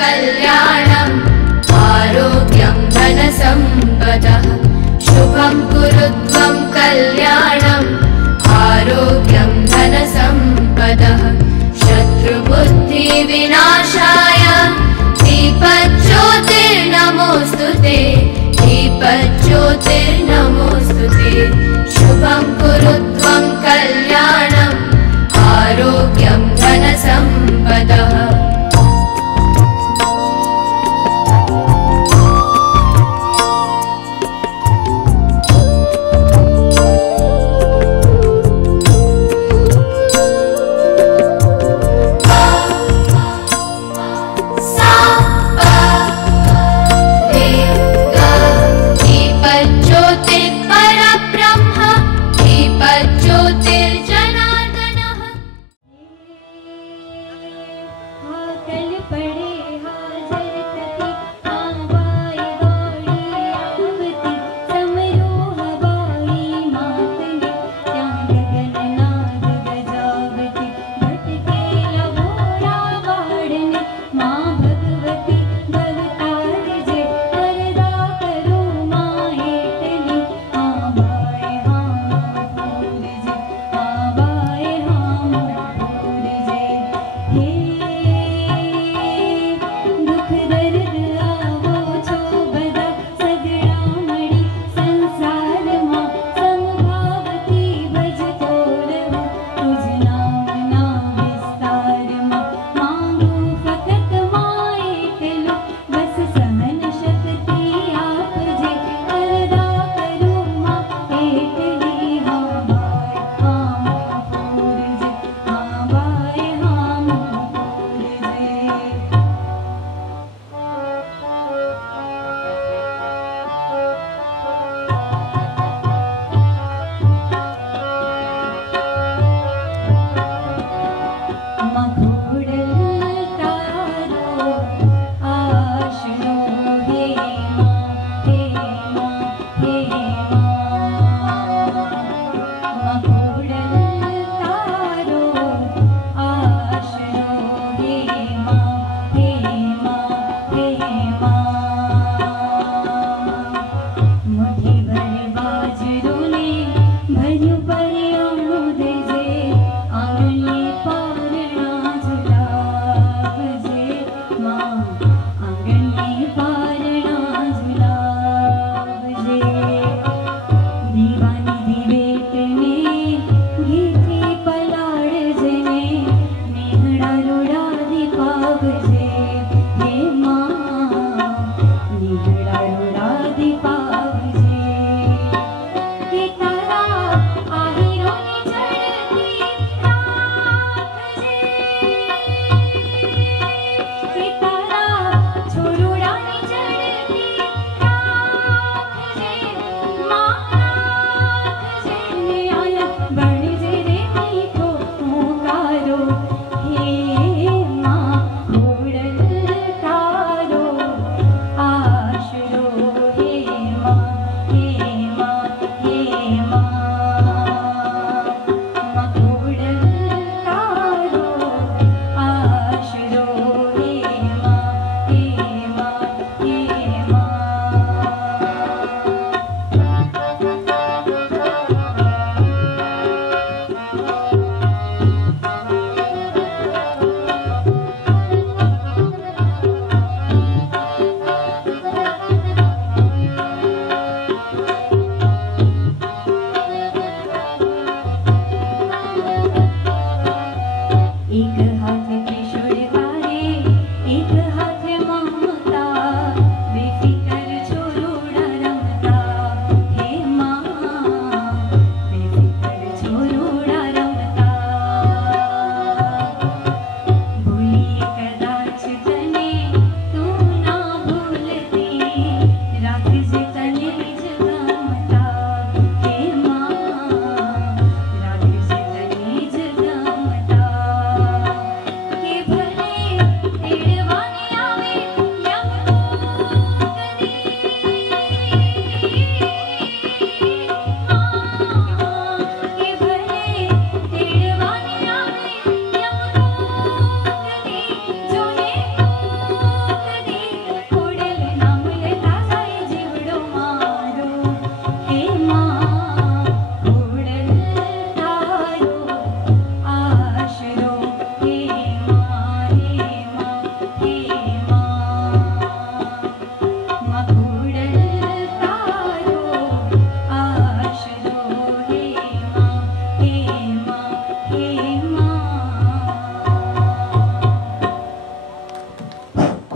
कल्याणम् आरोग्यं धनसम्पदः शुभं कुरु त्वं कल्याणम् आरोग्यं धनसम्पदः शत्रुबुद्धिविनाशाय दीपज्योतिर्नमोऽस्तुते दीपज्योतिर्नमोऽस्तुते शुभं कुरु त्वं कल्याणम् आरोग्यं धनसम्पदः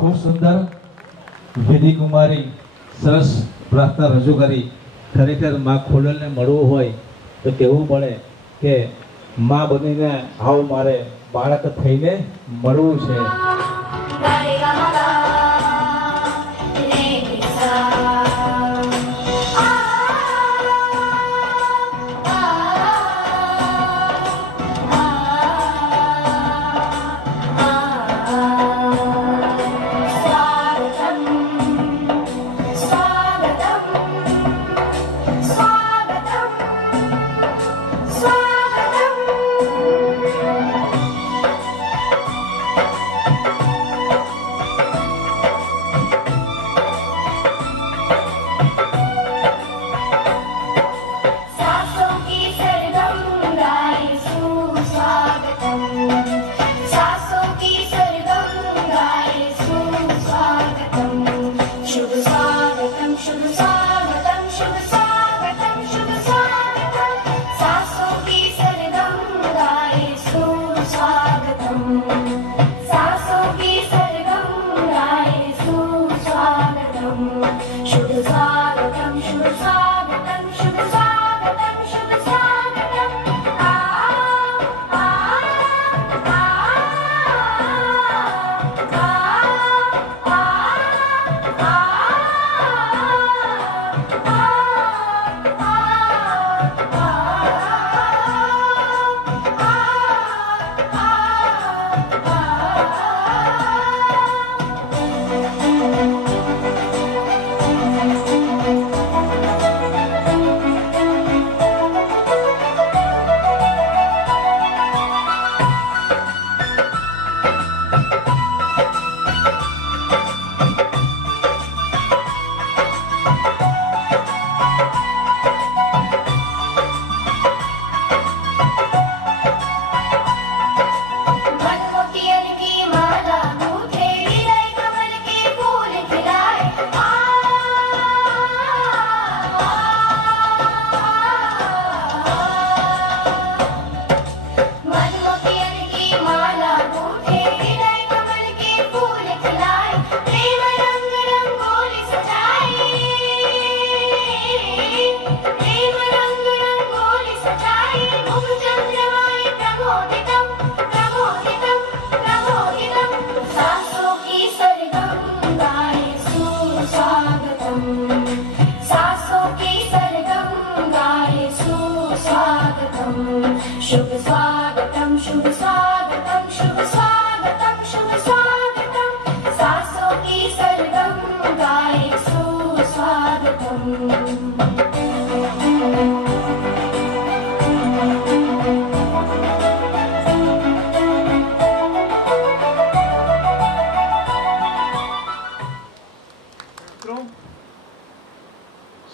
ખૂબ સુંદર વિધિ કુમારી સરસ પ્રાર્થના રજૂ કરી. ખરેખર માં ખોડલને મળવું હોય તો કહેવું પડે કે માં બનીને આવો, મારે બાળક થઈને મળવું છે.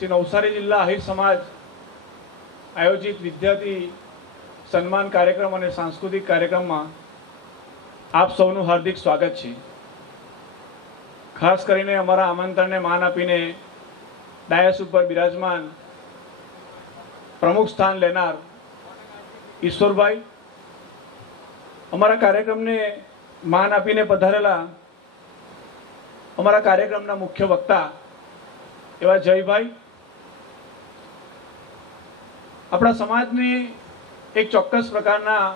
શ્રી નવસારી જિલ્લા આહિર સમાજ આયોજિત વિદ્યાર્થી સન્માન કાર્યક્રમ અને સાંસ્કૃતિક કાર્યક્રમમાં આપ સૌનું હાર્દિક સ્વાગત છે. ખાસ કરીને અમારા આમંત્રણને માન આપીને ડાયસ ઉપર બિરાજમાન પ્રમુખ સ્થાન લેનાર ઈશ્વરભાઈ, અમારા કાર્યક્રમને માન આપીને પધારેલા અમારા કાર્યક્રમના મુખ્ય વક્તા એવા જયભાઈ, આપણા સમાજની એક ચોક્કસ પ્રકારના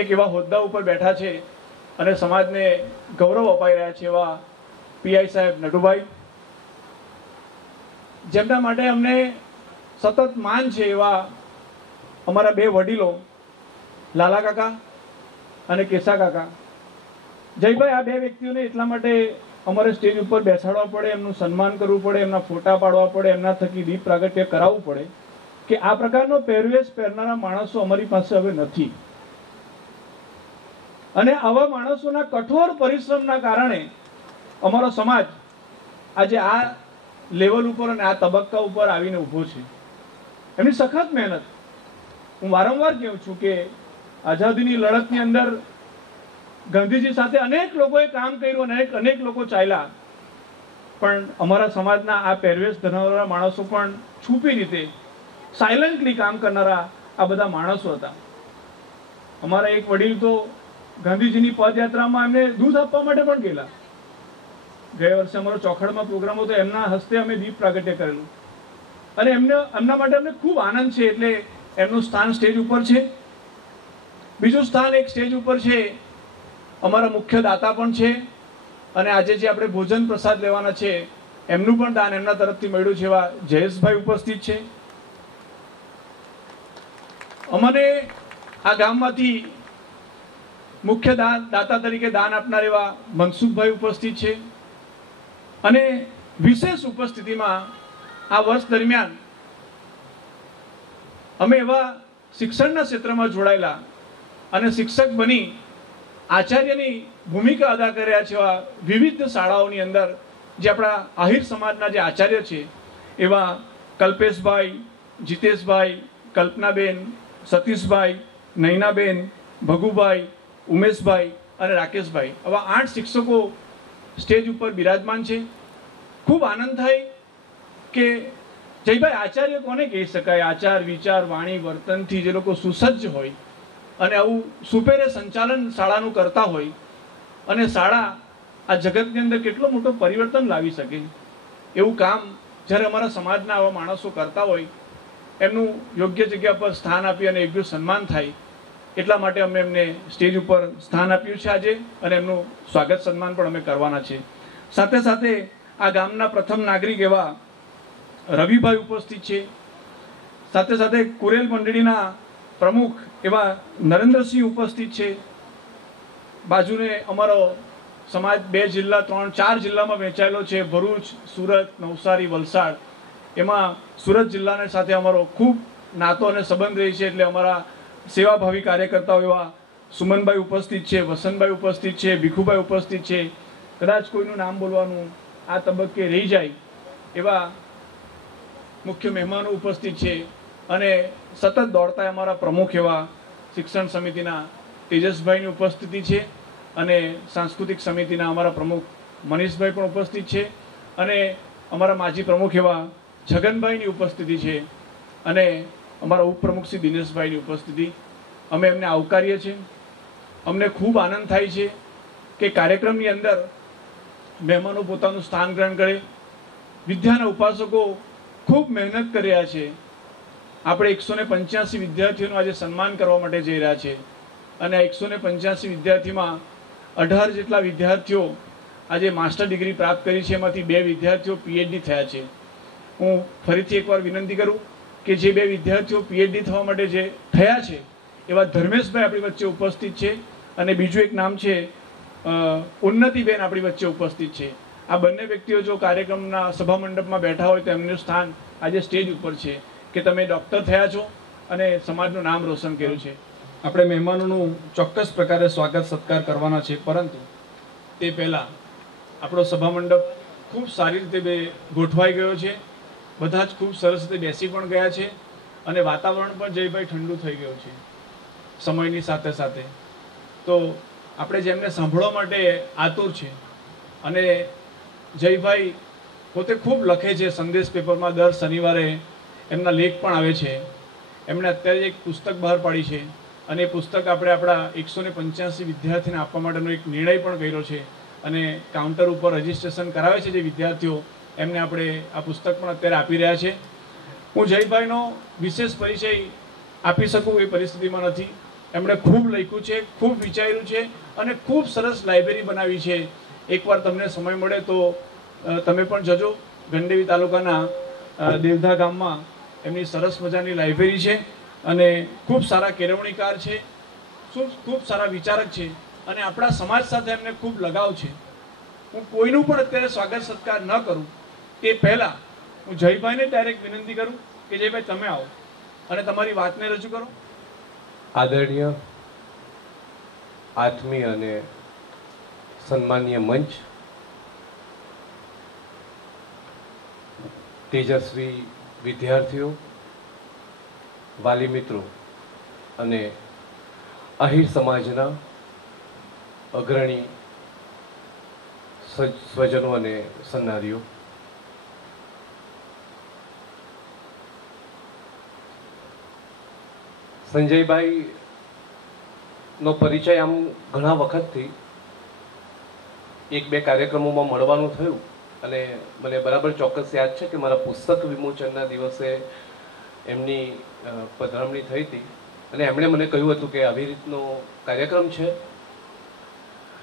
એક એવા હોદ્દા ઉપર બેઠા છે અને સમાજને ગૌરવ અપાઈ રહ્યા છે એવા પીઆઈ સાહેબ નટુભાઈ, જેમના માટે અમને સતત માન છે એવા અમારા બે વડીલો લાલા કાકા અને કેસા કાકા. જયભાઈ, આ બે વ્યક્તિઓને એટલા માટે અમારે સ્ટેજ ઉપર બેસાડવા પડે, એમનું સન્માન કરવું પડે, એમના ફોટા પાડવા પડે, એમના થકી દીપ પ્રાગટ્ય કરાવવું પડે કે આ પ્રકારનો પહેરવેશ પહેરનારા માણસો અમારી પાસે હવે નથી. અને આવા માણસોના કઠોર પરિશ્રમના કારણે અમારો સમાજ આજે આ લેવલ ઉપર અને આ તબક્કા ઉપર આવીને ઊભો છે. એમની સખત મહેનત. હું વારંવાર કહું છું કે આઝાદીની લડતની અંદર ગાંધીજી સાથે અનેક લોકોએ કામ કર્યું અને અનેક લોકો ચાલ્યા, પણ અમારા સમાજના આ પહેરવેશ ધરાવનારા માણસો પણ છુપી રીતે સાયલન્ટલી કામ કરનારા આ બધા માણસો હતા. અમારા એક વડીલ તો ગાંધીજીની પદયાત્રામાં એમને દૂધ આપવા માટે પણ ગયેલા. ગયા વર્ષે અમારો ચોખડમાં પ્રોગ્રામ હતો, એમના હસ્તે અમે દીપ પ્રાગટ્ય કરેલું અને એમના માટે અમને ખૂબ આનંદ છે. એટલે એમનું સ્થાન સ્ટેજ ઉપર છે. બીજું સ્થાન એક સ્ટેજ ઉપર છે, અમારા મુખ્ય દાતા પણ છે અને આજે જે આપણે ભોજન પ્રસાદ લેવાના છે એમનું પણ દાન એમના તરફથી મળ્યું છે. એવા જયેશભાઈ ઉપસ્થિત છે. અમને આ ગામમાંથી મુખ્ય દાતા તરીકે દાન આપનાર એવા મનસુખભાઈ ઉપસ્થિત છે. અને વિશેષ ઉપસ્થિતિમાં આ વર્ષ દરમિયાન અમે એવા શિક્ષણના ક્ષેત્રમાં જોડાયેલા અને શિક્ષક બની આચાર્યની ભૂમિકા અદા કર્યા છે એવા વિવિધ શાળાઓની અંદર જે આપણા આહિર સમાજના જે આચાર્ય છે એવા કલ્પેશભાઈ, જીતેશભાઈ, કલ્પનાબેન, સતીશભાઈ, નૈનાબેન, ભગુભાઈ, ઉમેશભાઈ અને રાકેશભાઈ, આવા 8 શિક્ષકો સ્ટેજ ઉપર બિરાજમાન છે. ખૂબ આનંદ થાય કે જયભાઈ આચાર્ય કોને કહી શકાય? આચાર, વિચાર, વાણી, વર્તનથી જે લોકો સુસજ્જ હોય અને આવું સુપેરે સંચાલન શાળાનું કરતા હોય અને શાળા આ જગતની અંદર કેટલો મોટો પરિવર્તન લાવી શકે એવું કામ જ્યારે અમારા સમાજના આવા માણસો કરતા હોય, એમનું યોગ્ય જગ્યા પર સ્થાન આપી અને યોગ્ય સન્માન થાય એટલા માટે અમે એમને સ્ટેજ ઉપર સ્થાન આપ્યું છે આજે અને એમનું સ્વાગત સન્માન પણ અમે કરવાના છે. સાથે સાથે આ ગામના પ્રથમ નાગરિક એવા રવિભાઈ ઉપસ્થિત છે. સાથે સાથે કુરેલ મંડળીના પ્રમુખ એવા નરેન્દ્રસિંહ ઉપસ્થિત છે. બાજુને અમારો સમાજ 2 જિલ્લા 3 4 જિલ્લામાં વહેંચાયેલો છે, ભરૂચ, સુરત, નવસારી, વલસાડ. એમાં સુરત જિલ્લાને સાથે અમારો ખૂબ નાતો અને સંબંધ રહે છે. એટલે અમારા સેવાભાવી કાર્યકર્તાઓ એવા સુમનભાઈ ઉપસ્થિત છે, વસંતભાઈ ઉપસ્થિત છે, ભીખુભાઈ ઉપસ્થિત છે. કદાચ કોઈનું નામ બોલવાનું આ તબક્કે રહી જાય એવા મુખ્ય મહેમાનો ઉપસ્થિત છે. અને સતત દોડતા અમારા પ્રમુખ એવા શિક્ષણ સમિતિના તેજસભાઈની ઉપસ્થિતિ છે અને સાંસ્કૃતિક સમિતિના અમારા પ્રમુખ મનીષભાઈ પણ ઉપસ્થિત છે અને અમારા માજી પ્રમુખ એવા છગનભાઈની ઉપસ્થિતિ છે અને અમારા ઉપપ્રમુખ શ્રી દિનેશભાઈની ઉપસ્થિતિ. અમે એમને આવકારીએ છીએ. અમને ખૂબ આનંદ થાય છે કે કાર્યક્રમની અંદર મહેમાનો પોતાનું સ્થાન ગ્રહણ કરે. વિદ્યાના ઉપાસકો ખૂબ મહેનત કરી રહ્યા છે. આપણે 185 વિદ્યાર્થીઓનું આજે સન્માન કરવા માટે જઈ રહ્યા છે અને આ 185 વિદ્યાર્થીમાં 18 જેટલા વિદ્યાર્થીઓ આજે માસ્ટર ડિગ્રી પ્રાપ્ત કરી છે. એમાંથી 2 વિદ્યાર્થીઓ પીએચડી થયા છે. હું ફરીથી એકવાર વિનંતી કરું કે જે 2 વિદ્યાર્થીઓ પીએચડી થવા માટે જે થયા છે એવા ધર્મેશભાઈ આપણી વચ્ચે ઉપસ્થિત છે અને બીજું એક નામ છે ઉન્નતિબેન આપણી વચ્ચે ઉપસ્થિત છે. આ બંને વ્યક્તિઓ જો કાર્યક્રમના સભા મંડપમાં બેઠા હોય તો એમનું સ્થાન આજે સ્ટેજ ઉપર છે કે તમે ડૉક્ટર થયા છો અને સમાજનું નામ રોશન કર્યું છે. આપણે મહેમાનોનું ચોક્કસ પ્રકારે સ્વાગત સત્કાર કરવાના છે, પરંતુ તે પહેલાં આપણો સભા મંડપ ખૂબ સારી રીતે ગોઠવાઈ ગયો છે. બધા જ ખૂબ સરસ રીતે બેસી પણ ગયા છે અને વાતાવરણ પણ જયભાઈ ઠંડુ થઈ ગયું છે સમયની સાથે સાથે. તો આપણે જેમને સાંભળવા માટે આતુર છે અને જયભાઈ પોતે ખૂબ લખે છે સંદેશ પેપરમાં, દર શનિવારે એમના લેખ પણ આવે છે. એમણે અત્યારે એક પુસ્તક બહાર પાડી છે અને એ પુસ્તક આપણે આપણા 185 વિદ્યાર્થીને આપવા માટેનો એક નિર્ણય પણ કર્યો છે અને કાઉન્ટર ઉપર રજીસ્ટ્રેશન કરાવે છે જે વિદ્યાર્થીઓ, એમને આપણે આ પુસ્તક પણ અત્યારે આપી રહ્યા છે. હું જયભાઈનો વિશેષ પરિચય આપી શકું એ પરિસ્થિતિમાં નથી. એમણે ખૂબ લખ્યું છે, ખૂબ વિચાર્યું છે અને ખૂબ સરસ લાઇબ્રેરી બનાવી છે. એકવાર તમને સમય મળે તો તમે પણ જજો. ગંડેવી તાલુકાના દેવધા ગામમાં એમની સરસ મજાની લાઇબ્રેરી છે અને ખૂબ સારા કેળવણીકાર છે, ખૂબ સારા વિચારક છે અને આપણા સમાજ સાથે એમને ખૂબ લગાવ છે. હું કોઈનું પણ અત્યારે સ્વાગત સત્કાર ન કરું તે પહેલાં હું જયભાઈને ડાયરેક્ટ વિનંતી કરું કે જયભાઈ તમે આવો અને તમારી વાતને રજૂ કરો. આદરણીય, આત્મીય અને સન્માનીય મંચ, તેજસ્વી વિદ્યાર્થીઓ, વાલી મિત્રો અને આહિર સમાજના અગ્રણી સ્વજનો અને સન્નારીઓ, સંજયભાઈનો પરિચય આમ ઘણા વખતથી એક બે કાર્યક્રમોમાં મળવાનું થયું અને મને બરાબર ચોક્કસ યાદ છે કે મારા પુસ્તક વિમોચનના દિવસે એમની પધરામણી થઈ હતી અને એમણે મને કહ્યું હતું કે આવી રીતનો કાર્યક્રમ છે.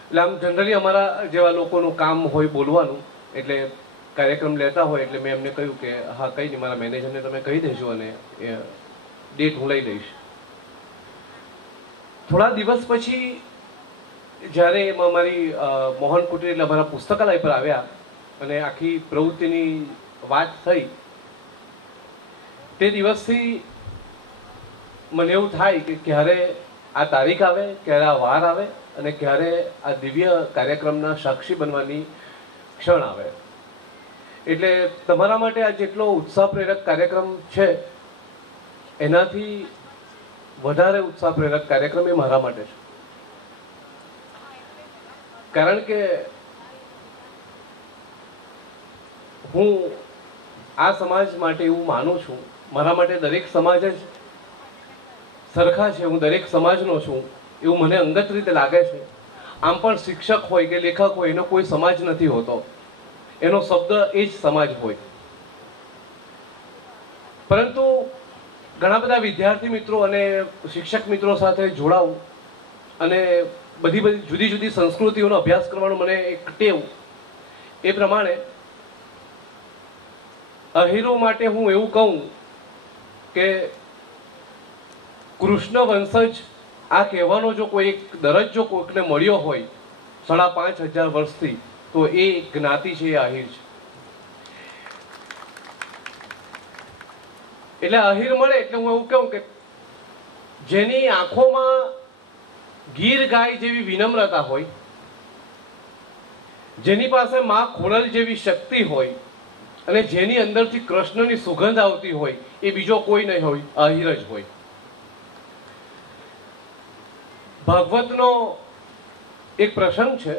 એટલે આમ જનરલી અમારા જેવા લોકોનું કામ હોય બોલવાનું, એટલે કાર્યક્રમ લેતા હોય એટલે મેં એમને કહ્યું કે હા કંઈ નહીં, મારા મેનેજરને તમે કહી દેજો અને એ ડેટ હું લઈ લઈશ. થોડા દિવસ પછી જ્યારે એમાં મારી મોહન કુટીર એટલે અમારા પુસ્તકાલય પર આવ્યા અને આખી પ્રવૃત્તિની વાત થઈ, તે દિવસથી મને એવું થાય કે ક્યારે આ તારીખ આવે, ક્યારે આ વાર આવે અને ક્યારે આ દિવ્ય કાર્યક્રમના સાક્ષી બનવાની ક્ષણ આવે. એટલે તમારા માટે આ જેટલો ઉત્સાહ પ્રેરક કાર્યક્રમ છે એનાથી વધારે ઉત્સાહ પ્રેરક કાર્યક્રમ એ મારા માટે છે. કારણ કે હું આ સમાજ માટે એવું માનું છું, મારા માટે દરેક સમાજ જ સરખા છે, હું દરેક સમાજનો છું એવું મને અંગત રીતે લાગે છે. આમ પણ શિક્ષક હોય કે લેખક હોય એનો કોઈ સમાજ નથી હોતો, એનો શબ્દ એ જ સમાજ હોય. પરંતુ ઘણા બધા વિદ્યાર્થી મિત્રો અને શિક્ષક મિત્રો સાથે જોડાવું અને બધી જુદી જુદી સંસ્કૃતિઓનો અભ્યાસ કરવાનો મને એક ટેવ, એ પ્રમાણે અહીરો માટે હું એવું કહું કે કૃષ્ણ વંશજ આ કહેવાનો જો કોઈ એક દરજ્જો કોઈકને મળ્યો હોય 5,500 વર્ષથી, તો એ જ્ઞાતિ છે, એ આહિર છે. એટલે આહિર મળે એટલે હું એવું કહું કે જેની આંખોમાં ગીર ગાય જેવી વિનમ્રતા હોય, જેની પાસે માં ખોડલ જેવી શક્તિ હોય અને જેની અંદરથી કૃષ્ણની સુગંધ આવતી હોય, એ બીજો કોઈ નહીં હોય, આહિર જ હોય. ભાગવતનો એક પ્રસંગ છે,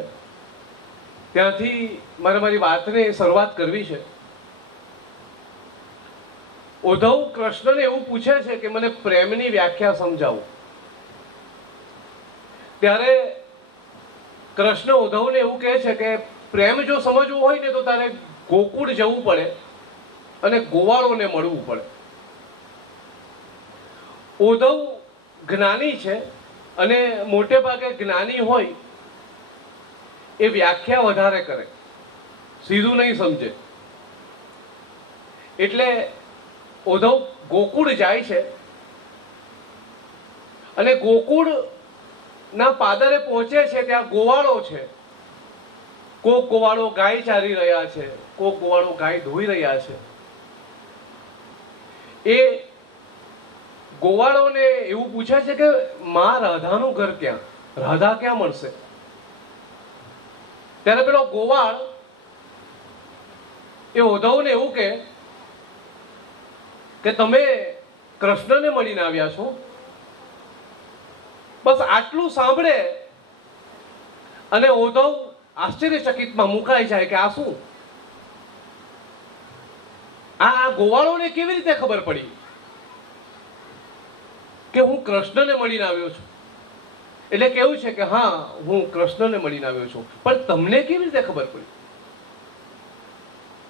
ત્યાંથી મારે મારી વાતને શરૂઆત કરવી છે. ઉદ્ધવ કૃષ્ણને એવું પૂછે છે કે મને પ્રેમની વ્યાખ્યા સમજાવો. ત્યારે કૃષ્ણ ઉદ્ધવને એવું કહે છે કે પ્રેમ જો સમજવું હોય ને તો તારે ગોકુળ જવું પડે અને ગોવાળોને મળવું પડે. ઉદ્ધવ જ્ઞાની છે અને મોટે ભાગે જ્ઞાની હોય એ વ્યાખ્યા વધારે કરે, સીધું નહીં સમજે. એટલે ઉદ્ધવ ગોકુળ જાય છે અને ગોકુળ ના પાદરે પહોંચે છે. ત્યાં ગોવાળો છે, કોક ગોવાળો ગાય ચારી રહ્યા છે, કોક ગોવાળો ગાય ધોઈ રહ્યા છે. એ ગોવાળોને એવું પૂછે છે કે માં રાધાનું ઘર ક્યાં, રાધા ક્યાં મળશે? ત્યારે પેલો ગોવાળ એ ઉદ્ધવને એવું કે તમે કૃષ્ણને મળીને આવ્યા છો. બસ આટલું સાંભળે અને ઉદ્ધવ આશ્ચર્યચકિતમાં મુકાઈ જાય કે આ શું, આ ગોવાળોને કેવી રીતે ખબર પડી કે હું કૃષ્ણને મળીને આવ્યો છું? એટલે કેવું છે કે હા હું કૃષ્ણને મળીને આવ્યો છું, પણ તમને કેવી રીતે ખબર પડી?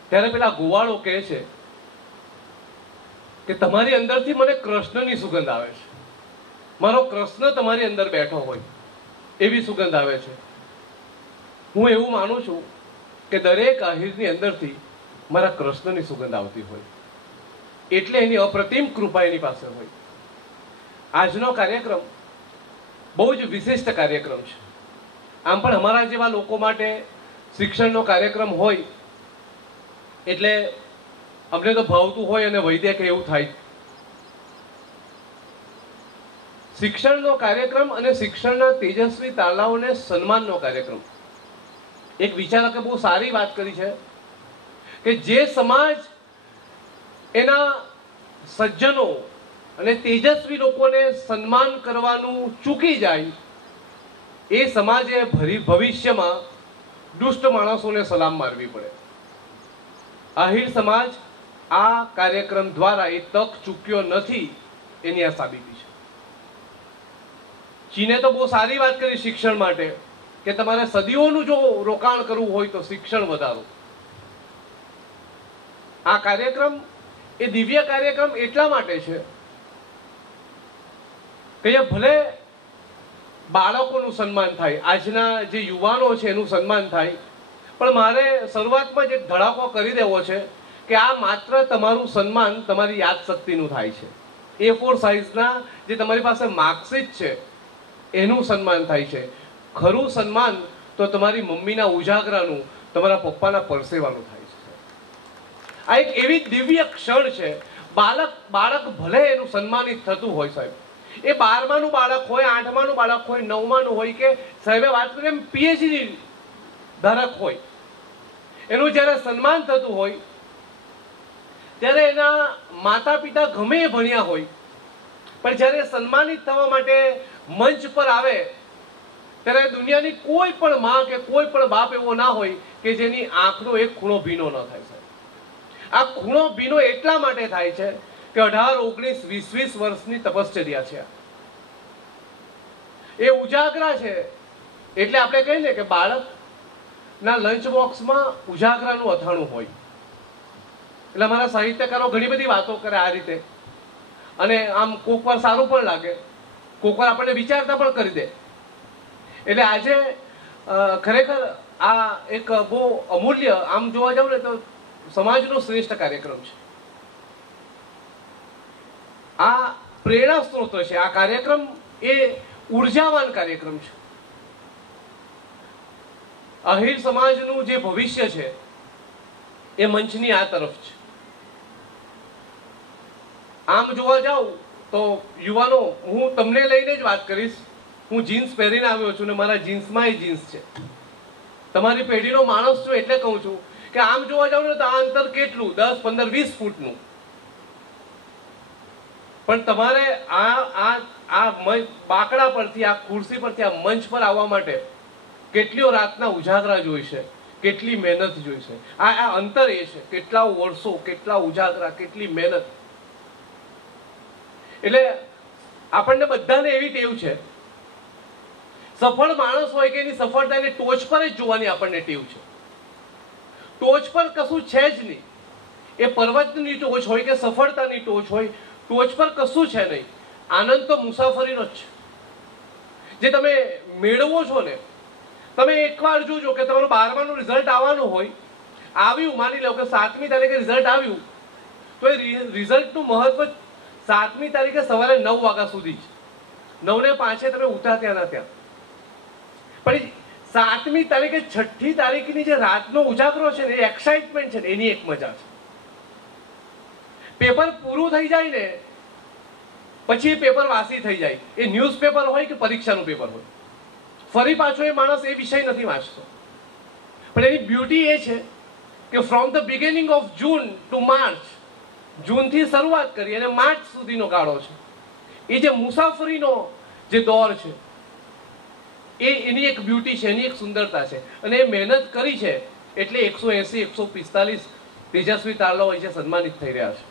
ત્યારે પેલા ગોવાળો કહે છે કે તમારી અંદરથી મને કૃષ્ણની સુગંધ આવે છે, મારો કૃષ્ણ તમારી અંદર બેઠો હોય એવી સુગંધ આવે છે. હું એવું માનું છું કે દરેક આહિરની અંદરથી મારા કૃષ્ણની સુગંધ આવતી હોય, એટલે એની અપ્રતિમ કૃપા એની પાસે હોય. આજનો કાર્યક્રમ બહુ જ વિશિષ્ટ કાર્યક્રમ છે. આમ પણ અમારા જેવા લોકો માટે શિક્ષણનો કાર્યક્રમ હોય એટલે અમને તો ભાવતું હોય અને વૈદ્ય કે એવું થાય. શિક્ષણનો કાર્યક્રમ અને શિક્ષણના તેજસ્વી તાલાઓને સન્માનનો કાર્યક્રમ. એક વિચારકે બહુ સારી વાત કરી છે કે જે સમાજ એના સજ્જનો અને તેજસ્વી લોકોને સન્માન કરવાનું ચૂકી જાય, એ સમાજે ભવિષ્યમાં દુષ્ટ માણસોને સલામ મારવી પડે. આહિર સમાજ આ કાર્યક્રમ દ્વારા એ તક ચૂક્યો નથી, એની આ સાબિતી છે. ચીને તો બહુ સારી વાત કરી શિક્ષણ માટે કે તમારે સદીઓનું જો રોકાણ કરવું હોય તો શિક્ષણ વધારો. આ કાર્યક્રમ એ દિવ્ય કાર્યક્રમ એટલા માટે છે કે ભલે બાળકોનું સન્માન થાય, આજના જે યુવાનો છે એનું સન્માન થાય, પણ મારે શરૂઆતમાં જ એક ધડાકો કરી દેવો છે કે આ માત્ર તમારું સન્માન તમારી યાદશક્તિનું થાય છે. A4 સાઇઝના જે તમારી પાસે માર્કશીટ છે એનું સન્માન થાય છે. ખરું સન્માન તો તમારી મમ્મીના ઉજાગરાનું, તમારા પપ્પાના પરસેવાનું થાય છે. આ એક એવી દિવ્ય ક્ષણ છે. બાળક ભલે એનું સન્માનિત થતું હોય સાહેબ, એ 12માનું બાળક હોય, 8માનું બાળક હોય, 9માનું હોય, કે સાહેબે વાત કરી એમ PhD ધારક હોય, એનું જ્યારે સન્માન થતું હોય ત્યારે એના માતા પિતા ગમે એ ભણ્યા હોય, પણ જ્યારે સન્માનિત થવા માટે મંચ પર આવે ત્યારે દુનિયાની કોઈ પણ માં કે કોઈ પણ બાપ એવો ના હોય કે જેની આંખનો એક ખૂણો ભીનો ન થાય સાહેબ. આ ખૂણો ભીનો એટલા માટે થાય છે કે 18, 19, 20 વર્ષની તપશ્ચર્યા છે. એ ઉજાગરા છે. એટલે આપણે કહીએ ને કે બાળકના લંચ બોક્સમાં ઉજાગરાનું અથાણું હોય. એટલે અમારા સાહિત્યકારો ઘણી બધી વાતો કરે આ રીતે, અને આમ કોક વાર સારું પણ લાગે, કોક વાર આપણને વિચારતા પણ કરી દે. એટલે આજે ખરેખર આ એક બહુ અમૂલ્ય, આમ જોવા જાવ ને તો સમાજનો શ્રેષ્ઠ કાર્યક્રમ છે. આ પ્રેરણા સ્ત્રોત છે. આ કાર્યક્રમ એ ઉર્જાવાન કાર્યક્રમ છે. આહિર સમાજનું જે ભવિષ્ય છે એ મંચની આ તરફ છે. આમ જોવા જાવ તો યુવાનો, હું તમને લઈને જ વાત કરીશ. હું જીન્સ પહેરીને આવ્યો છું ને મારા જીન્સમાં જીન્સ છે. તમારી પેઢીનો માણસ છું એટલે કહું છું કે આમ જોવા જાવ ને તો આ અંતર કેટલું, 10, 15, 20 ફૂટનું. પણ તમારે આ બાકડા પરથી, આ ખુરશી પરથી, આ મંચ પર આવવા માટે કેટલીઓ રાતના ઉજાગરા જોઈશે, કેટલી મહેનત જોઈશે. આ અંતર એ છે, કેટલા વર્ષો, કેટલા ઉજાગરા, કેટલી મહેનત. એટલે આપણને બધાને એવી ટેવ છે, સફળ માણસ હોય કે એની સફળતાને ટોચ પર જ જોવાની આપણને ટેવ છે. ટોચ પર કશું છે જ નહીં. એ પર્વતની ટોચ હોય કે સફળતાની ટોચ હોય, ટોચ પર કશું છે નહીં. આનંદ તો મુસાફરીનો જ છે. જે તમે મેળવો છો ને, તમે એકવાર જોજો કે તમારું 12માનું રિઝલ્ટ આવવાનું હોય, આવ્યું, માની લો કે 7મી તારીખે રિઝલ્ટ આવ્યું, તો એ રિઝલ્ટનું મહત્વ 7મી તારીખે સવારે 9 વાગ્યા સુધી જ. 9:05 તમે ઉઠા ત્યાંના ત્યાં. પણ 7મી તારીખે 6ઠી તારીખની જે રાતનો ઉજાગરો છે ને, એ એક્સાઇટમેન્ટ છે ને, એની એક મજા છે. પેપર પૂરું થઈ જાય ને પછી એ પેપર વાસી થઈ જાય. એ ન્યૂઝપેપર હોય કે પરીક્ષાનું પેપર હોય, ફરી પાછો એ માણસ એ વિષય નથી વાંચતો. પણ એની બ્યુટી એ છે કે from the beginning of June to March, જૂનથી શરૂઆત કરી અને માર્ચ સુધીનો ગાળો છે, એ જે મુસાફરીનો જે દોર છે, એની એક બ્યુટી છે, એની એક સુંદરતા છે. અને એ મહેનત કરી છે એટલે 180, 145 તેજસ્વી તારલો હોય છે, સન્માનિત થઈ રહ્યા છે.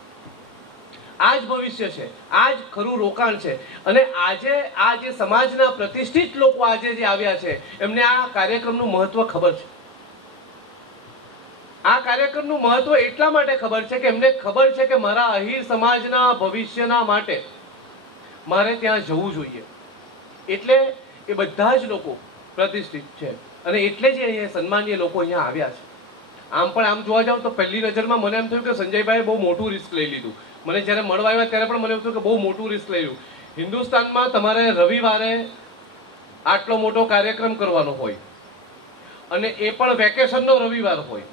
આ જ ભવિષ્ય છે, આ જ ખરું રોકાણ છે. અને આજે આ જે સમાજના પ્રતિષ્ઠિત લોકો આજે જે આવ્યા છે, એમને આ કાર્યક્રમનું મહત્વ ખબર છે. આ કાર્યક્રમનું મહત્વ એટલા માટે ખબર છે કે એમને ખબર છે કે મારા આહિર સમાજના ભવિષ્યના માટે મારે ત્યાં જવું જોઈએ. એટલે એ બધા જ લોકો પ્રતિષ્ઠિત છે અને એટલે જ અહીંયા સન્માનીય લોકો અહીંયા આવ્યા છે. આમ પણ આમ જોવા જાવ તો પહેલી નજરમાં મને એમ થયું કે સંજયભાઈએ બહુ મોટું રિસ્ક લઈ લીધું. મને જ્યારે મળવા આવ્યા ત્યારે પણ મને એમ થયું કે બહુ મોટું રિસ્ક લઈ લીધું. હિન્દુસ્તાનમાં તમારે રવિવારે આટલો મોટો કાર્યક્રમ કરવાનો હોય, અને એ પણ વેકેશનનો રવિવાર હોય,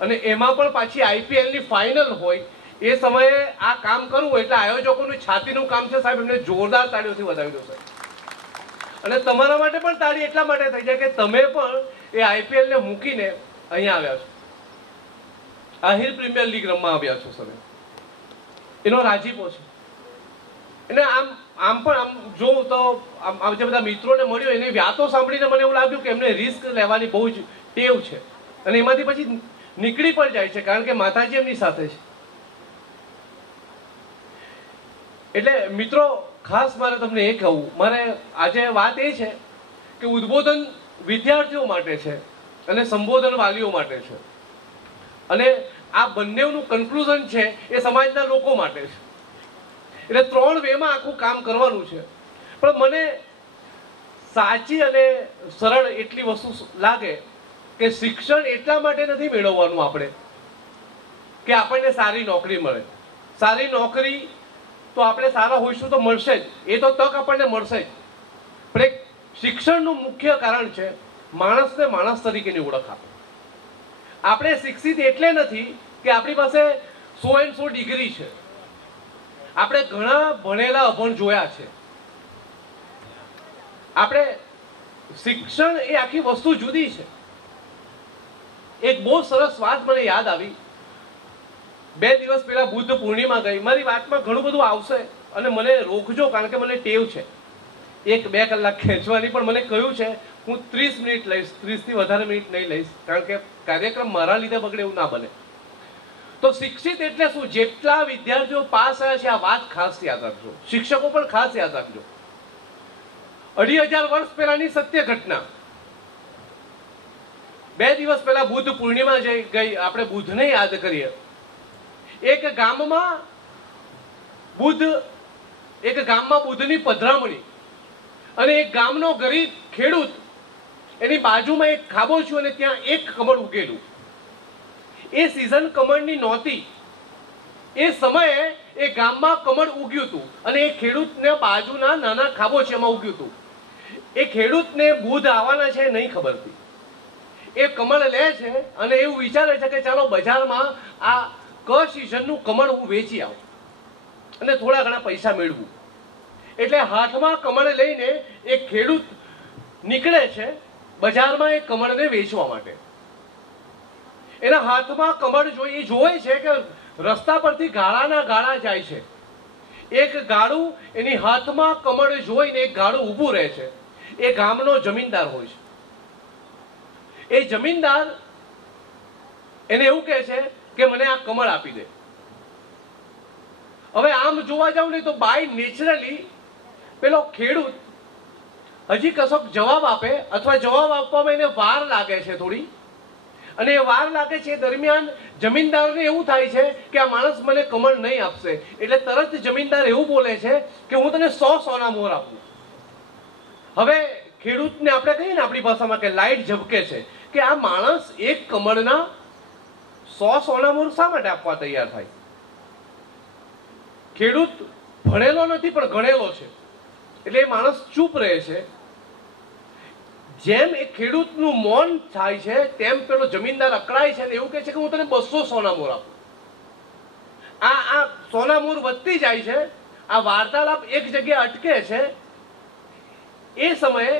અને એમાં પણ પાછી IPLની ફાઇનલ હોય. એ સમયે આ કામ કરવું એટલે આયોજકોનું છાતીનું કામ છે સાહેબ. એમને જોરદાર તાળીઓથી વધાવી દો સાહેબ. અને તમારા માટે પણ તાળી એટલા માટે થઈ જાય કે તમે પણ એ IPLને મૂકીને અહીંયા આવ્યા છો, આહિર પ્રીમિયર લીગ રમવા આવ્યા છો સાહેબ. એનો રાજીપો છે. એટલે આમ પણ આમ જોઉં તો આમ જે બધા મિત્રોને મળ્યો એની વાતો સાંભળીને મને એવું લાગ્યું કે એમને રિસ્ક લેવાની બહુ જ ટેવ છે, અને એમાંથી પછી નીકળી પણ જાય છે, કારણ કે માતાજી એમની સાથે છે. એટલે મિત્રો, ખાસ મારે તમને એ કહું, મારે આજે વાત એ છે કે ઉદ્બોધન વિદ્યાર્થીઓ માટે છે અને સંબોધન વાલીઓ માટે છે, અને આ બંનેનું કન્ક્લુઝન છે એ સમાજના લોકો માટે છે. એટલે 3 વેમાં આખું કામ કરવાનું છે. પણ મને સાચી અને સરળ એટલી વસ્તુ લાગે કે શિક્ષણ એટલા માટે નથી મેળવવાનું આપણે કે આપણને સારી નોકરી મળે. સારી નોકરી તો આપણે સારા હોઈશું તો મળશે જ, એ તો તક આપણને મળશે જ. પણ એક શિક્ષણનું મુખ્ય કારણ છે માણસને માણસ તરીકેની ઓળખ આપે. આપણે શિક્ષિત એટલે નથી કે આપણી પાસે 100 ડિગ્રી છે. આપણે ઘણા ભણેલા અભણ જોયા છે. આપણે શિક્ષણ એ આખી વસ્તુ જુદી છે. એક બહુ સરસ વાત મને યાદ આવી. 2 દિવસ પહેલા બુદ્ધ પૂર્ણિમા ગઈ. મારી વાતમાં ઘણું બધું આવશે અને મને રોકજો, કારણ કે મને ટેવ છે 1-2 કલાક ખેંચવાની. પણ મને કહ્યું છે હું 30 મિનિટ લઈશ, 30 થી વધારે મિનિટ નહીં લઈશ, કારણ કે કાર્યક્રમ મારા લીધે બગડે એવું ના બને. તો શિક્ષિત એટલે શું? જેટલા વિદ્યાર્થીઓ પાસ થયા છે આ વાત ખાસ યાદ રાખજો. શિક્ષકો પણ ખાસ યાદ રાખજો. 2500 વર્ષ પહેલાની સત્ય ઘટના. 2 દિવસ પહેલા બુદ્ધ પૂર્ણિમા ગઈ. આપણે બુદ્ધને યાદ કરીએ. એક ગામમાં બુદ્ધની પધરામણી, અને એક ગામનો ગરીબ ખેડૂત, એની બાજુમાં એક ખાબોચિયું અને ત્યાં એક કમળ ઉગેલું. એ સિઝન કમળની નહોતી. એ સમયે એ ગામમાં કમળ ઉગ્યું હતું અને એ ખેડૂતને બાજુના નાના ખાબોચિયામાં ઉગ્યું હતું. એ ખેડૂતને બુદ્ધ આવવાના છે નહીં ખબર હતી. એ કમળ લે છે અને એવું વિચારે છે કે ચાલો બજારમાં આ સિઝનનું કમળ હું વેચી આવું અને થોડા ઘણા પૈસા મેળવું. એટલે હાથમાં કમળ લઈને એક ખેડૂત નીકળે છે બજારમાં એ કમળને વેચવા માટે. એના હાથમાં કમળ જોવે છે કે રસ્તા પરથી ગાળાના ગાળા જાય છે. એક ગાડું એની હાથમાં કમળ જોઈને એક ગાડું ઊભું રહે છે. એ ગામનો જમીનદાર હોય છે. એ જમીનદાર એને એવું કહે છે કે મને આ કમળ આપી દે. હવે આમ જોવા જાવ ને તો બાય નેચરલી પેલો ખેડૂત હજી કશોક જવાબ આપે, અથવા જવાબ આપવામાં એને વાર લાગે છે થોડી, અને એ વાર લાગે છે દરમિયાન જમીનદારને એવું થાય છે કે આ માણસ મને કમળ નહીં આપશે. એટલે તરત જમીનદાર એવું બોલે છે કે હું તને 100 સોના મોહર આપું. હવે ખેડૂતને આપણે કહીએ ને આપણી ભાષામાં કે લાઈટ ઝબકે છે કે આ માણસ એક કમળના 100 સોના મોહર શા માટે આપવા તૈયાર થાય? ખેડૂત ભણેલો નથી પણ ગણેલો છે. એટલે એ માણસ ચૂપ રહે છે. જેમ એ ખેડૂતનું મૌન થાય છે તેમ પેલો જમીનદાર અકળાય છે અને એવું કહે છે કે હું તને 200 સોના મોહર આપું. આ સોના મોહર વધતી જાય છે. આ વાર્તાલાપ એક જગ્યાએ અટકે છે. એ સમયે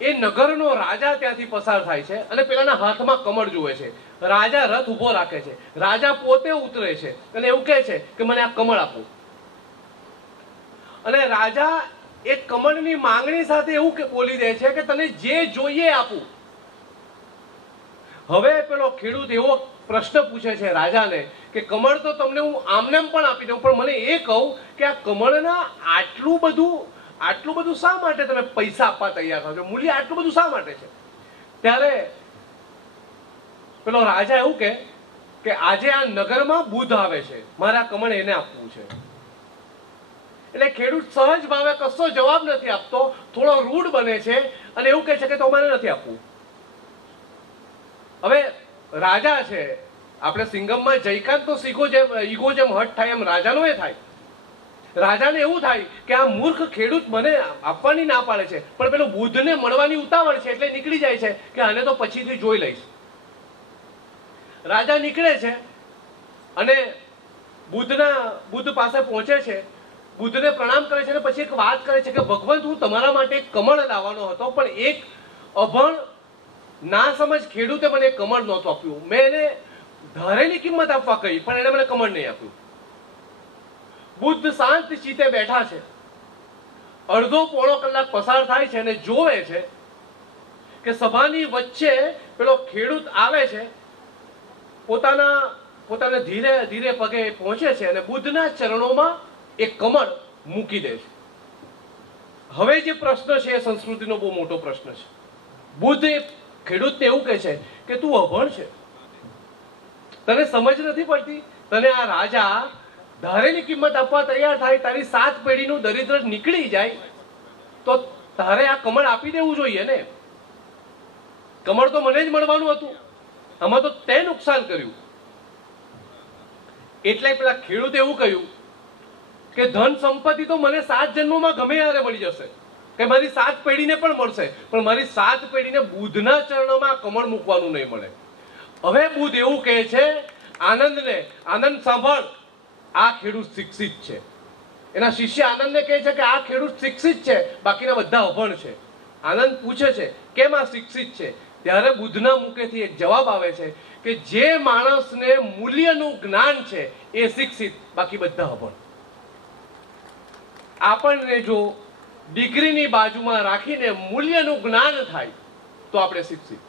એ નગરનો રાજા ત્યાંથી પસાર થાય છે અને પેલાના હાથમાં કમળ જુએ છે. રાજા રથ ઉભો રાખે છે. રાજા પોતે ઉતરે છે અને એવું કહે છે કે મને આ કમળ આપો. અને રાજા એ કમળની માંગણી સાથે એવું બોલી દે છે કે તને જે જોઈએ આપું. હવે પેલો ખેડૂત એવો પ્રશ્ન પૂછે છે રાજાને કે કમળ તો તમને હું આમનેમ પણ આપી દઉં, પણ મને એ કહું કે આ કમળના આટલું બધું શા માટે તમે પૈસા આપવા તૈયાર થાવ છો? મૂલ્ય આટલું બધું શા માટે છે? ત્યારે પેલો રાજા એવું કે આજે આ નગરમાં બુદ્ધ આવે છે, મારે આ કમળ એને આપવું છે. એટલે ખેડૂત સહજ ભાવે કશો જવાબ નથી આપતો, થોડો રૂડ બને છે અને એવું કહે છે કે તો મારે નથી આપવું. હવે રાજા છે, આપણે સિંગમમાં જયકાંત તો ઈગો જેમ હટ થાય એમ રાજાનો એ થાય. રાજાને એવું થાય કે આ મૂર્ખ ખેડૂત મને આપવાની ના પાડે છે, પણ પેલો બુદ્ધને મળવાની ઉતાવળ છે એટલે નીકળી જાય છે કે આને તો પછીથી જોઈ લઈશ. રાજા નીકળે છે અને બુદ્ધ પાસે પહોંચે છે. બુદ્ધને પ્રણામ કરે છે અને પછી એક વાત કરે છે કે ભગવંત, હું તમારા માટે એક કમળ લાવવાનો હતો, પણ એક અભણ ના સમજ ખેડૂતે મને કમળ નહોતું આપ્યું. મેં એને ધારેલી કિંમત આપવા કહી પણ એને મને કમળ નહીં આપ્યું. બુદ્ધ શાંત ચિત્તે બેઠા છે. અડધો પોણો કલાક પસાર થાય છે અને જોવે છે કે સભાની વચ્ચે પેલો ખેડૂત આવે છે. પોતાના ધીરે ધીરે પગે પહોંચે છે અને બુદ્ધના ચરણોમાં એક કમળ મૂકી દે છે. હવે જે પ્રશ્ન છે એ સંસ્કૃતિનો બહુ મોટો પ્રશ્ન છે. બુદ્ધ એ ખેડૂતને એવું કહે છે કે તું અભણ છે, તને સમજ નથી પડતી, તને આ રાજા ધારેલી કિંમત આપવા તૈયાર થાય, તારી 7 પેઢીનું દરિદ્ર નીકળી જાય તો તારે આ કમળ આપી દેવું જોઈએ ને. કમળ તો મને જ મળવાનું હતું, આમાં તો તે નુકસાન કર્યું. એટલે પેલા ખેડૂતે એવું કહ્યું કે ધન સંપત્તિ તો મને 7 જન્મોમાં ગમે ત્યારે મળી જશે, કે મારી 7 પેઢીને પણ મળશે, પણ મારી 7 પેઢીને બુદ્ધના ચરણોમાં કમળ મૂકવાનું નહીં મળે. હવે બુદ્ધ એવું કહે છે આનંદને, આનંદ સાંભળ, આ ખેડૂત શિક્ષિત છે. એના શિષ્ય આનંદને કહે છે કે આ ખેડૂત શિક્ષિત છે, બાકીના બધા અભણ છે. આનંદ પૂછે છે કેમ આ શિક્ષિત છે? ત્યારે બુદ્ધના મુખેથી એક જવાબ આવે છે કે જે માણસને મૂલ્યનું જ્ઞાન છે એ શિક્ષિત, બાકી બધા અભણ. આપણને જો ડિગ્રીની બાજુમાં રાખીને મૂલ્યનું જ્ઞાન થાય તો આપણે શિક્ષિત,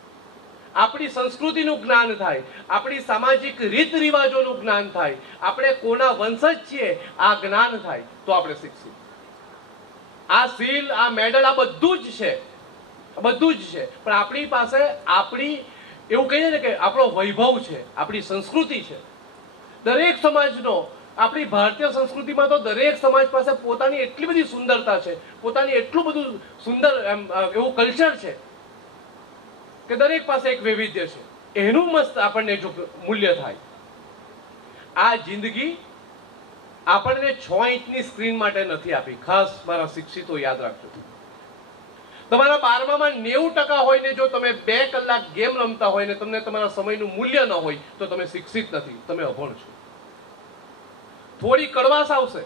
આપણી સંસ્કૃતિનું જ્ઞાન થાય, આપણી સામાજિક રીત રિવાજોનું જ્ઞાન થાય, આપણે કોના વંશજ છીએ આ જ્ઞાન થાય તો આપણે શિક્ષિત. આ સીલ, આ મેડલ, આ બધું જ છે, બધું જ છે, પણ આપણી પાસે આપણી એવું કહીએ ને કે આપણો વૈભવ છે, આપણી સંસ્કૃતિ છે. દરેક સમાજનો, આપણી ભારતીય સંસ્કૃતિમાં તો દરેક સમાજ પાસે પોતાની એટલી બધી સુંદરતા છે, પોતાની એટલું બધું સુંદર એવું કલ્ચર છે કે દરેક પાસે એક વૈવિધ્ય છે. એનું મસ્ત આપણને જો મૂલ્ય થાય. આ જિંદગી આપણને 6 ઇંચની સ્ક્રીન માટે નથી આપી. ખાસ મારા શિક્ષિતો યાદ રાખજો. તમારા 12માં 90% હોય ને જો તમે 2 કલાક ગેમ રમતા હોય ને તમને તમારા સમયનું મૂલ્ય ન હોય તો તમે શિક્ષિત નથી, તમે અભણ છો. થોડી કડવાશ આવશે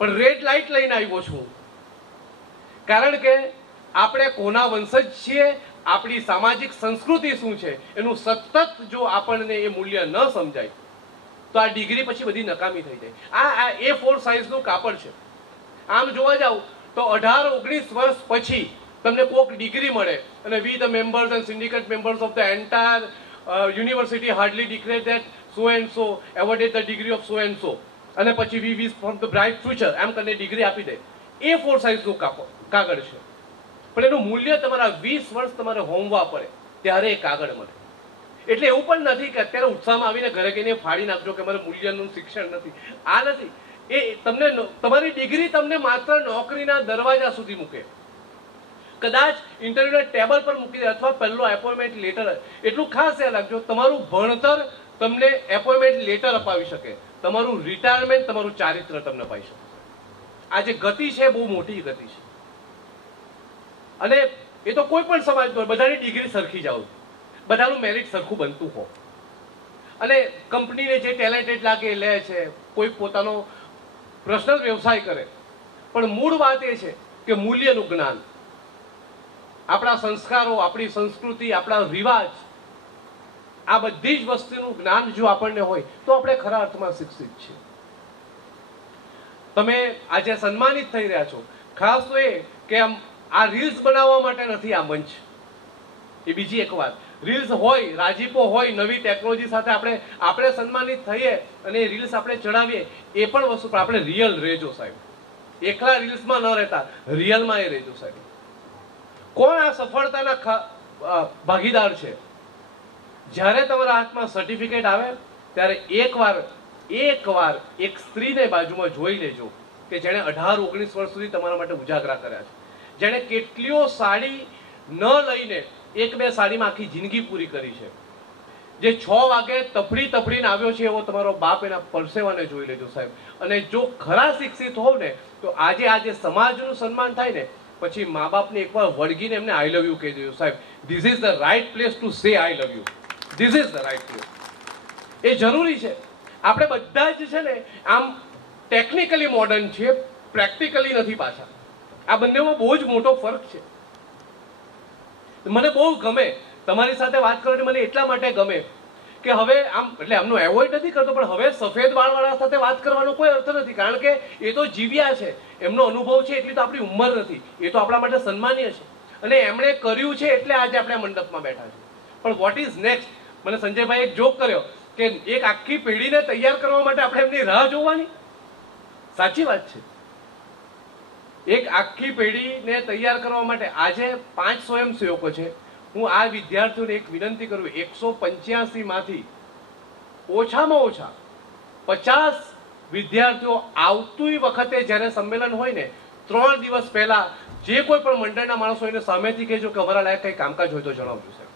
પણ રેડ લાઇટ લઈને આવ્યો છું, કારણ કે આપણે કોના વંશજ છીએ, આપણી સામાજિક સંસ્કૃતિ શું છે એનું સતત જો આપણને એ મૂલ્ય ન સમજાય તો આ ડિગ્રી પછી બધી નકામી થઈ જાય. આ A4 સાઇઝનું કાપડ છે. આમ જોવા જાવ તો 18-19 વર્ષ પછી તમને કોઈક ડિગ્રી મળે અને વી the members and syndicate members of the entire university hardly declare that so and so એવોર્ડેડ the degree of so and so, અને પછી વી વિશ ફ્રોમ ધ બ્રાઇટ ફ્યુચર એમ કરીને ડિગ્રી આપી દે. A4 સાઇઝનું કાગળ છે, પણ એનું મૂલ્ય તમારા 20 વર્ષ તમારે હોમવા પડે ત્યારે એ કાગળ મળે. એટલે એવું પણ નથી કે અત્યારે ઉત્સાહમાં આવીને ઘરે કહીને ફાડી નાખજો કે મારે મૂલ્યનું શિક્ષણ નથી. આ નથી. એ તમને તમારી ડિગ્રી તમને માત્ર નોકરીના દરવાજા સુધી મૂકે, કદાચ ઇન્ટરવ્યુના ટેબલ પર મૂકી દે, અથવા પહેલો એપોઇન્ટમેન્ટ લેટર. એટલું ખાસ યાદ રાખજો, તમારું ભણતર તમને એપોઇન્ટમેન્ટ લેટર અપાવી શકે, તમારું રિટાયરમેન્ટ, તમારું ચારિત્ર તમને અપાવી શકે. આ જે ગતિ છે બહુ મોટી ગતિ છે, અને એ તો કોઈ પણ સમાજ બધાની ડિગ્રી સરખી જાવ, બધાનું મેરિટ સરખું બનતું હોય, અને કંપનીને જે ટેલેન્ટેડ લાગે એ લે છે, કોઈ પોતાનો પર્સનલ વ્યવસાય કરે. પણ મૂળ વાત એ છે કે મૂલ્યનું જ્ઞાન, આપણા સંસ્કારો, આપણી સંસ્કૃતિ, આપણા રિવાજ, આ બધી જ વસ્તુનું જ્ઞાન જો આપણને હોય તો આપણે ખરા અર્થમાં શિક્ષિત છીએ. તમે આજે સન્માનિત થઈ રહ્યા છો, ખાસ તો એ કે આ રીલ્સ બનાવવા માટે નથી આ મંચ. એ બીજી એક વાત, રીલ્સ હોય, રાજીપો હોય, નવી ટેકનોલોજી સાથે આપણે સન્માનિત થઈએ અને એ રીલ્સ આપણે ચડાવીએ એ પણ વસ્તુ, પણ આપણે રિયલ રહેજો સાહેબ. એકલા રીલ્સમાં ન રહેતા રિયલમાં એ રહેજો સાહેબ. કોણ આ સફળતાના ભાગીદાર છે? જ્યારે તમારા હાથમાં સર્ટિફિકેટ આવે ત્યારે એકવાર એક સ્ત્રીને બાજુમાં જોઈ લેજો કે જેણે 18-19 વર્ષ સુધી તમારા માટે ઉજાગરા કર્યા છે, જેણે કેટલીઓ સાડી ન લઈને 1-2 સાડીમાં આખી જિંદગી પૂરી કરી છે, જે 6 વાગે તફડીને આવ્યો છે એવો તમારો બાપ એના પરસેવાને જોઈ લેજો સાહેબ. અને જો ખરા શિક્ષિત હોવ ને તો આજે સમાજનું સન્માન થાય ને પછી મા બાપને એકવાર વળગીને એમને આઈ લવ યુ કહી દેજો સાહેબ. This is the right place to say I love you. This is the right place. એ જરૂરી છે. આપણે બધા જ છે ને આમ ટેકનિકલી મોડર્ન છીએ, પ્રેક્ટિકલી નથી પાછા. આ બંનેમાં બહુ જ મોટો ફરક છે. મને બહુ ગમે તમારી સાથે વાત કરવાની, મને એટલા માટે ગમે કે હવે આમ એટલે આમનો એવોઇડ નથી કરતો, પણ હવે સફેદ વાળવાળા સાથે વાત કરવાનો કોઈ અર્થ નથી, કારણ કે એ તો જીવ્યા છે, એમનો અનુભવ છે, એટલી તો આપણી ઉંમર નથી. એ તો આપણા માટે સન્માનીય છે અને એમણે કર્યું છે એટલે આજે આપણે મંડપમાં બેઠા છે. પણ વોટ ઇઝ નેક્સ્ટ? મને સંજયભાઈ એક જોક કર્યો કે એક આખી પેઢીને તૈયાર કરવા માટે આપણે એમની રાહ જોવાની. સાચી વાત છે. એક આખી પેઢીને તૈયાર કરવા માટે આજે 5 સ્વયંસેવકો છે, હું આ વિદ્યાર્થીઓને એક વિનંતી કરું, 185 માંથી ઓછામાં ઓછા 50 વિદ્યાર્થીઓ આવતી વખતે જ્યારે સંમેલન હોય ને 3 દિવસ પહેલા જે કોઈ પણ મંડળના માણસો એને સામેથી કહેજો કે અમારા લાયક કંઈ કામકાજ હોય તો જણાવજો સાહેબ.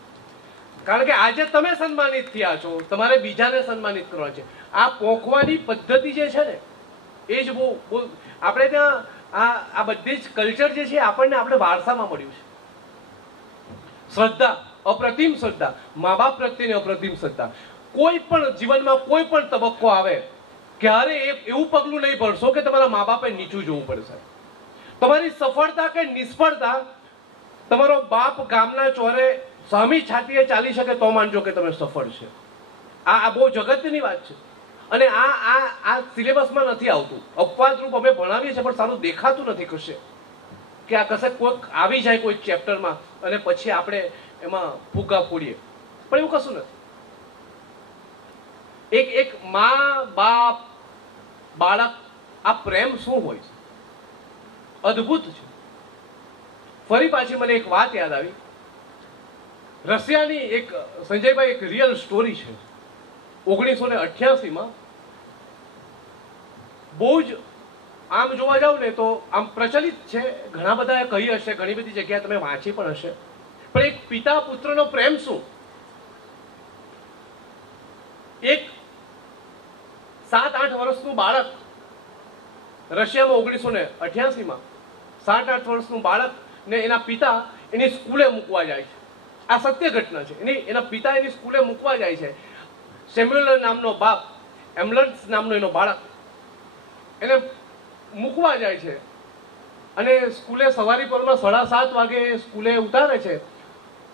કારણ કે આજે તમે સન્માનિત થયા છો, તમારે બીજાને સન્માનિત કરવા છે. આ પોખવાની પદ્ધતિ જે છે ને એ જ બહુ આપણે ત્યાં આ બધી જ કલ્ચર જે છે આપણને આપણે વારસામાં મળ્યું છે. શ્રદ્ધા, અપ્રતિમ શ્રદ્ધા, મા બાપ પ્રત્યેની અપ્રતિમ શ્રદ્ધા. કોઈ પણ જીવનમાં કોઈ પણ તબક્કો આવે ક્યારે એવું પગલું નહીં ભરશો કે તમારા મા બાપે નીચું જોવું પડશે. તમારી સફળતા કે નિષ્ફળતા તમારો બાપ ગામના ચોરે સામી છાતીએ ચાલી શકે તો માનજો કે તમે સફળ છે. આ બહુ જગતની વાત છે. અને આ સિલેબસમાં નથી આવતું. અપવાદરૂપ અમે ભણાવીએ છીએ પણ સારું દેખાતું નથી કશે કે આ કશે કોઈક આવી જાય કોઈ ચેપ્ટરમાં અને પછી આપણે એમાં ફૂગા ફોડીએ, પણ એવું કશું નથી. એક મા બાપ બાળક આ પ્રેમ શું હોય છે, અદ્ભુત છે. ફરી પાછી મને એક વાત યાદ આવી. રશિયાની એક સંજયભાઈ એક રિયલ સ્ટોરી છે. 1988માં બહુ જ આમ જોવા જાવ ને તો આમ પ્રચલિત છે, ઘણા બધા કહી હશે, ઘણી બધી જગ્યાએ તમે વાંચી પણ હશે, પણ એક પિતા પુત્રનો પ્રેમ શું. એક 7-8 વર્ષનું બાળક રશિયામાં 1988માં 7-8 વર્ષનું બાળક ને એના પિતા એની સ્કૂલે મૂકવા જાય છે. આ સત્ય ઘટના છે. એના પિતા એની સ્કૂલે મૂકવા જાય છે. સેમ્યુઅલ નામનો બાપ, એમ્બલન્સ નામનો એનો બાળક એને મૂકવા જાય છે અને સ્કૂલે સવારી પરમાં 7:30 વાગે સ્કૂલે ઉતારે છે.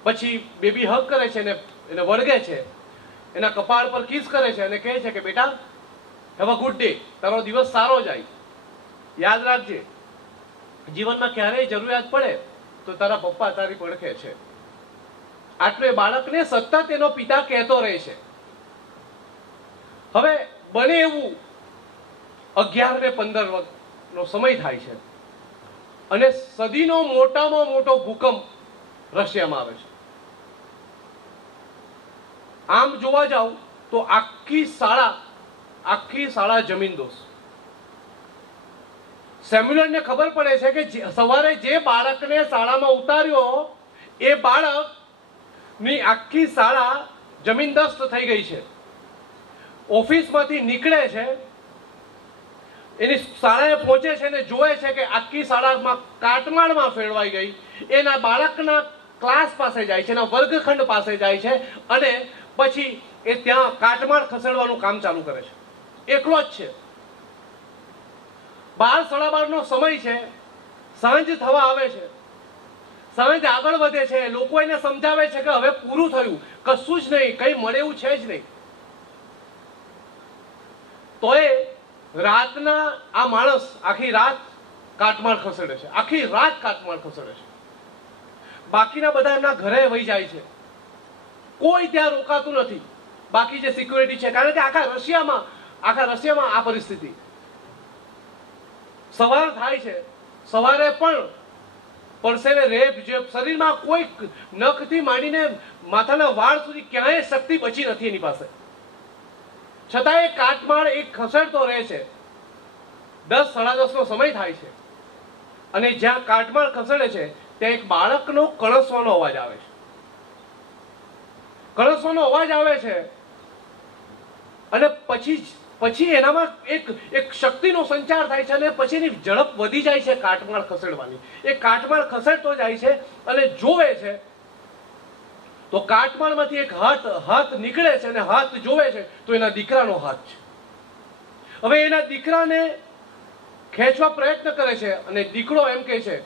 પછી બેબી હગ કરે છે ને એને વળગે છે, એના કપાળ પર કિસ કરે છે અને કહે છે કે બેટા હેવ અ ગુડ ડે, તારો દિવસ સારો જાય. યાદ રાખજે, જીવનમાં ક્યારેય જરૂરિયાત પડે તો તારા પપ્પા તારી પડખે છે. આટલું એ બાળકને સતત એનો પિતા કહેતો રહે છે. હવે બને એવું 11 ને 15 નો સમય થાય છે અને સદીનો મોટામાં મોટો ભૂકંપ રશિયામાં આવે છે. આમ જોવા જાવ તો આખી શાળા જમીનદોસ્ત. સેમ્યુઅલને ખબર પડે છે કે સવારે જે બાળકને શાળામાં ઉતાર્યો એ બાળકની આખી શાળા જમીનદોસ્ત થઈ ગઈ છે. ઓફિસમાંથી નીકળે છે, એની શાળાએ પહોંચે છે અને જોવે છે કે આખી શાળામાં કાટમાળમાં ફેરવાઈ ગઈ. એના બાળકના ક્લાસ પાસે જાય છે, એના વર્ગખંડ પાસે જાય છે અને પછી એ ત્યાં કાટમાળ ખસેડવાનું કામ ચાલુ કરે છે. એકલો જ છે. 12-12:30 નો સમય છે. સાંજ થવા આવે છે. સાંજ આગળ વધે છે. લોકો એને સમજાવે છે કે હવે પૂરું થયું, કશું જ નહીં, કઈ મળે એવું છે જ નહીં. તો એ રાતના આ માણસ આખી રાત કાટમાળ ખસેડે છે. આખી રાત કાટમાળ ખસેડે છે. બાકીના બધા એમના ઘરે વહી જાય છે. કોઈ ત્યાં રોકાતું નથી, બાકી જે સિક્યુરિટી છે. કારણ કે આખા રશિયામાં આ પરિસ્થિતિ. સવાર થાય છે, સવારે પણ પરસેવે રેપ જે શરીરમાં કોઈ નખથી માંડીને માથાના વાળ સુધી ક્યાંય શક્તિ બચી નથી એની પાસે, છતાં એ કાટમાળ એક ખસેડતો રહે છે. 10-10:30 નો સમય થાય છે અને જ્યાં કાટમાળ ખસેડે છે ત્યાં એક બાળકનો કળસવાનો અવાજ આવે છે. કળસવાનો અવાજ આવે છે અને પછી એનામાં એક શક્તિનો સંચાર થાય છે અને પછી એની ઝડપ વધી જાય છે કાટમાળ ખસેડવાની. એ કાટમાળ ખસેડતો જાય છે અને જોવે છે તો કાટમાળમાંથી એક હાથ નીકળે છે અને હાથ જોવે છે તો એના દીકરાનો હાથ છે. હવે એના દીકરાને ખેંચવા પ્રયત્ન કરે છે અને દીકરો એમ કહે છે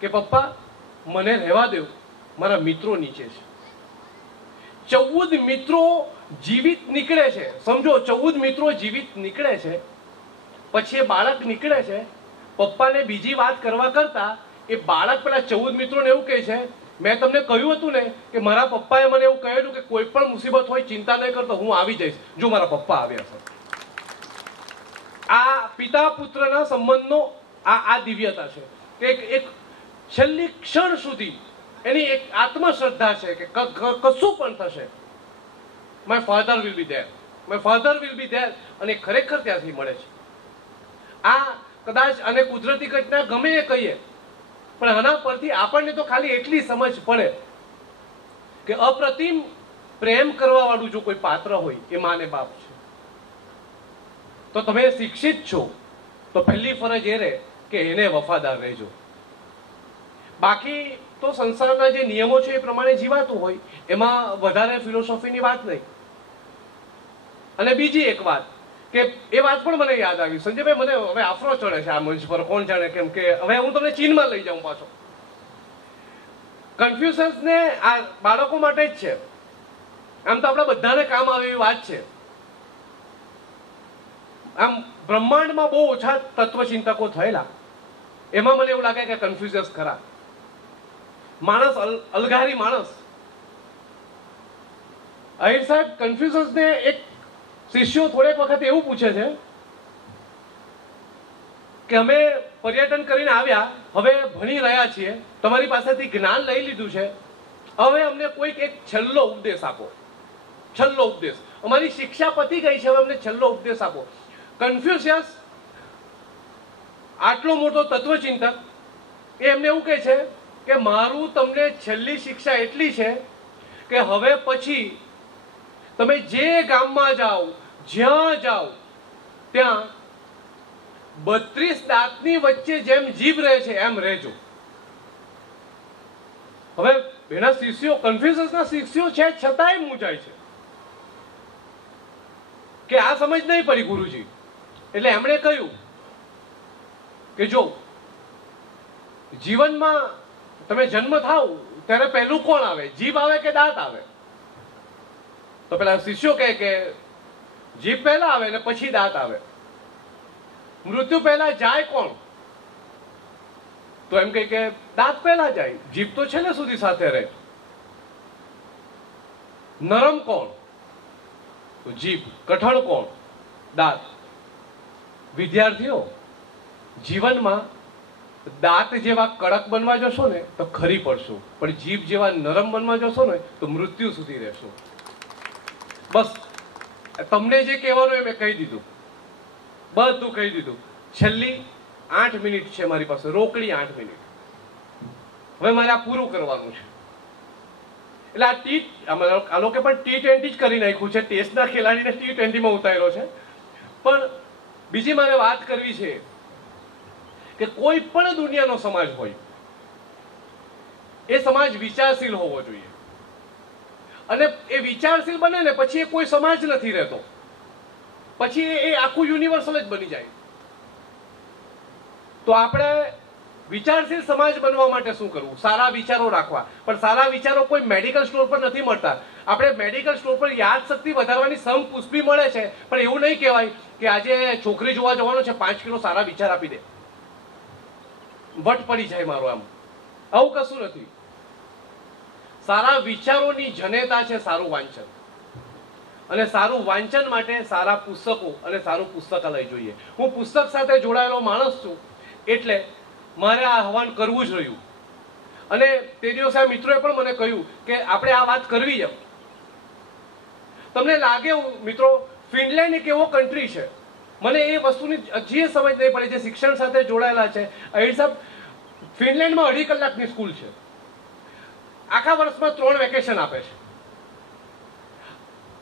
કે પપ્પા મને રહેવા દો, મારા મિત્રો નીચે છે. 14 મિત્રો જીવિત નીકળે છે. સમજો, 14 મિત્રો જીવિત નીકળે છે. પછી એ બાળક નીકળે છે. પપ્પાને બીજી વાત કરવા કરતા એ બાળક પેલા 14 મિત્રોને એવું કહે છે, મેં તમને કહ્યું હતું ને કે મારા પપ્પાએ મને એવું કહેલું કે કોઈ પણ મુસીબત હોય ચિંતા નહીં કરતો, હું આવી જઈશ. જો મારા પપ્પા આવ્યા છે. આ પિતા પુત્રના સંબંધનો આ દિવ્યતા છે. એક છેલ્લી ક્ષણ સુધી એની એક આત્મશ્રદ્ધા છે કે કશું પણ થશે, my father will be there, my father will be there, અને ખરેખર ત્યાંથી મળે છે. આ કદાચ અને કુદરતી ઘટના ગમે એ કહીએ, પણ આના પરથી આપણને તો ખાલી એટલી સમજ પડે કે અપ્રતિમ પ્રેમ કરવા વાળું જો કોઈ પાત્ર હોય એ માને બાપ છે. તો તમે શિક્ષિત છો તો પહેલી ફરજ એ રહે કે એને વફાદાર રહેજો. બાકી તો સંસારના જે નિયમો છે એ પ્રમાણે જીવાતું હોય, એમાં વધારે ફિલોસોફીની વાત નહીં. અને બીજી એક વાત કે એ વાત પણ મને યાદ આવી, સંજયભાઈ મને હવે આફરો ચડે છે આ મંચ પર, કોણ જાણે કેમ, કે હવે હું તમને ચીનમાં લઈ જાઉં પાછો. કન્ફ્યુઝન્સ ને આ બાળકો માટે જ છે, આમ તો આપણા બધાને કામ આવે એવી વાત છે. આમ બ્રહ્માંડમાં બહુ ઓછા તત્વચિંતકો થયેલા, એમાં મને એવું લાગે કે કન્ફ્યુઝન્સ ખરા. માણસ અલગારી માણસ. અહીર સાહેબ કન્ફ્યુઝન્સ ને એક શિષ્યો થોડેક વખત એવું પૂછે છે કે અમે પર્યટન કરીને આવ્યા, હવે ભણી રહ્યા છીએ, તમારી પાસેથી જ્ઞાન લઈ લીધું છે, હવે અમને કોઈક એક છેલ્લો ઉપદેશ આપો. છેલ્લો ઉપદેશ, અમારી શિક્ષા પતી ગઈ છે, હવે અમને છેલ્લો ઉપદેશ આપો. કન્ફ્યુશિયસ આટલો મોટો તત્વચિંતક એ એમને એવું કહે છે કે મારું તમને છેલ્લી શિક્ષા એટલી છે કે હવે પછી તમે જે ગામમાં જાઓ, જ્યાં જાઓ, ત્યાં 32 દાંતની વચ્ચે જેમ જીભ રહે છે એમ રહેજો. હવે એના શિષ્યો, કન્ફ્યુઝન્સના શિષ્યો છે છતાંય મૂંઝાય છે કે આ સમજ નહીં પડી ગુરુજી. એટલે એમણે કહ્યું કે જો જીવનમાં તમે જન્મ થાવ ત્યારે પહેલું કોણ આવે, જીભ આવે કે દાંત આવે? તો પેલા શિષ્યો કહે કે જીભ પહેલા આવે ને પછી દાંત આવે. મૃત્યુ પહેલા જાય કોણ? તો એમ કહે કે દાંત પહેલા જાય, જીભ તો છેલ્લે સુધી સાથે રહે. નરમ કોણ? તો જીભ. કઠણ કોણ? દાંત. વિદ્યાર્થીઓ, જીવનમાં દાંત જેવા કડક બનવા જશો ને તો ખરી પડશો, પણ જીભ જેવા નરમ બનવા જશો ને તો મૃત્યુ સુધી રહેશો. બસ તમને જે કહેવાનું એ મેં કહી દીધું, બધું કહી દીધું. છેલ્લી 8 મિનિટ છે મારી પાસે, રોકડી 8 મિનિટ. હવે મારે આ પૂરું કરવાનું છે. એટલે આ લોકો પણ T20 જ કરી નાખ્યું છે, ટેસ્ટના ખેલાડીને T20 માં ઉતાર્યો છે. પણ બીજી મારે વાત કરવી છે કે કોઈ પણ દુનિયાનો સમાજ હોય, એ સમાજ વિચારશીલ હોવો જોઈએ. અને એ વિચારશીલ બને ને પછી એ કોઈ સમાજ નથી રહેતો, પછી એ આખું યુનિવર્સલ જ બની જાય. તો આપણે વિચારશીલ સમાજ બનવા માટે શું કરવું? સારા વિચારો રાખવા. પણ સારા વિચારો કોઈ મેડિકલ સ્ટોર પર નથી મળતા. આપણે મેડિકલ સ્ટોર પર યાદશક્તિ વધારવાની સમ પુષ્પી મળે છે, પણ એવું નહીં કહેવાય કે આજે છોકરી જોવા જવાનો છે, 5 કિલો સારા વિચાર આપી દે, વટ પડી જાય મારો. આવું કશું નથી. સારા વિચારોની જનેતા છે સારું વાંચન, અને સારું વાંચન માટે સારા પુસ્તકો અને સારું પુસ્તકાલય જોઈએ. હું પુસ્તક સાથે જોડાયેલો માણસ છું, એટલે મારે આ આહવાન કરવું જ રહ્યું. અને તે દિવસે આ મિત્રોએ પણ મને કહ્યું કે આપણે આ વાત કરવી એમ. તમને લાગે મિત્રો, ફિનલેન્ડ એક એવો કન્ટ્રી છે, મને એ વસ્તુની હજી સમજ નહીં પડી જે શિક્ષણ સાથે જોડાયેલા છે. અહીં સાહેબ, ફિનલેન્ડમાં 2.5 કલાકની સ્કૂલ છે, આખા વર્ષમાં 3 વેકેશન આપે છે.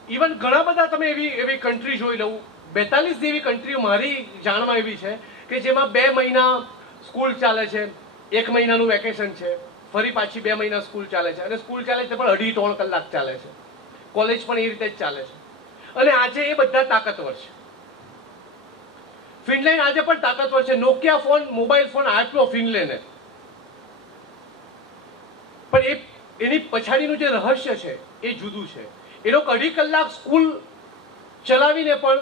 ઇવન ઘણા બધા તમે એવી કન્ટ્રી જોઈ લઉં, 42 જેવી કન્ટ્રીઓ મારી જાણમાં એવી છે કે જેમાં 2 મહિના સ્કૂલ ચાલે છે, 1 મહિનાનું વેકેશન છે, ફરી પાછી 2 મહિના સ્કૂલ ચાલે છે. અને સ્કૂલ ચાલે છે પણ 2.5-3 કલાક ચાલે છે. કોલેજ પણ એ રીતે જ ચાલે છે. અને આજે એ બધા તાકાતવર છે. ફિનલેન્ડ આજે પણ તાકાતવર છે. નોકિયા ફોન, મોબાઈલ ફોન આપ્યો ફિનલેન્ડે, પણ એની પછાડીનું જે રહસ્ય છે એ જુદું છે. એ લોકો 2.5 કલાક સ્કૂલ ચલાવીને પણ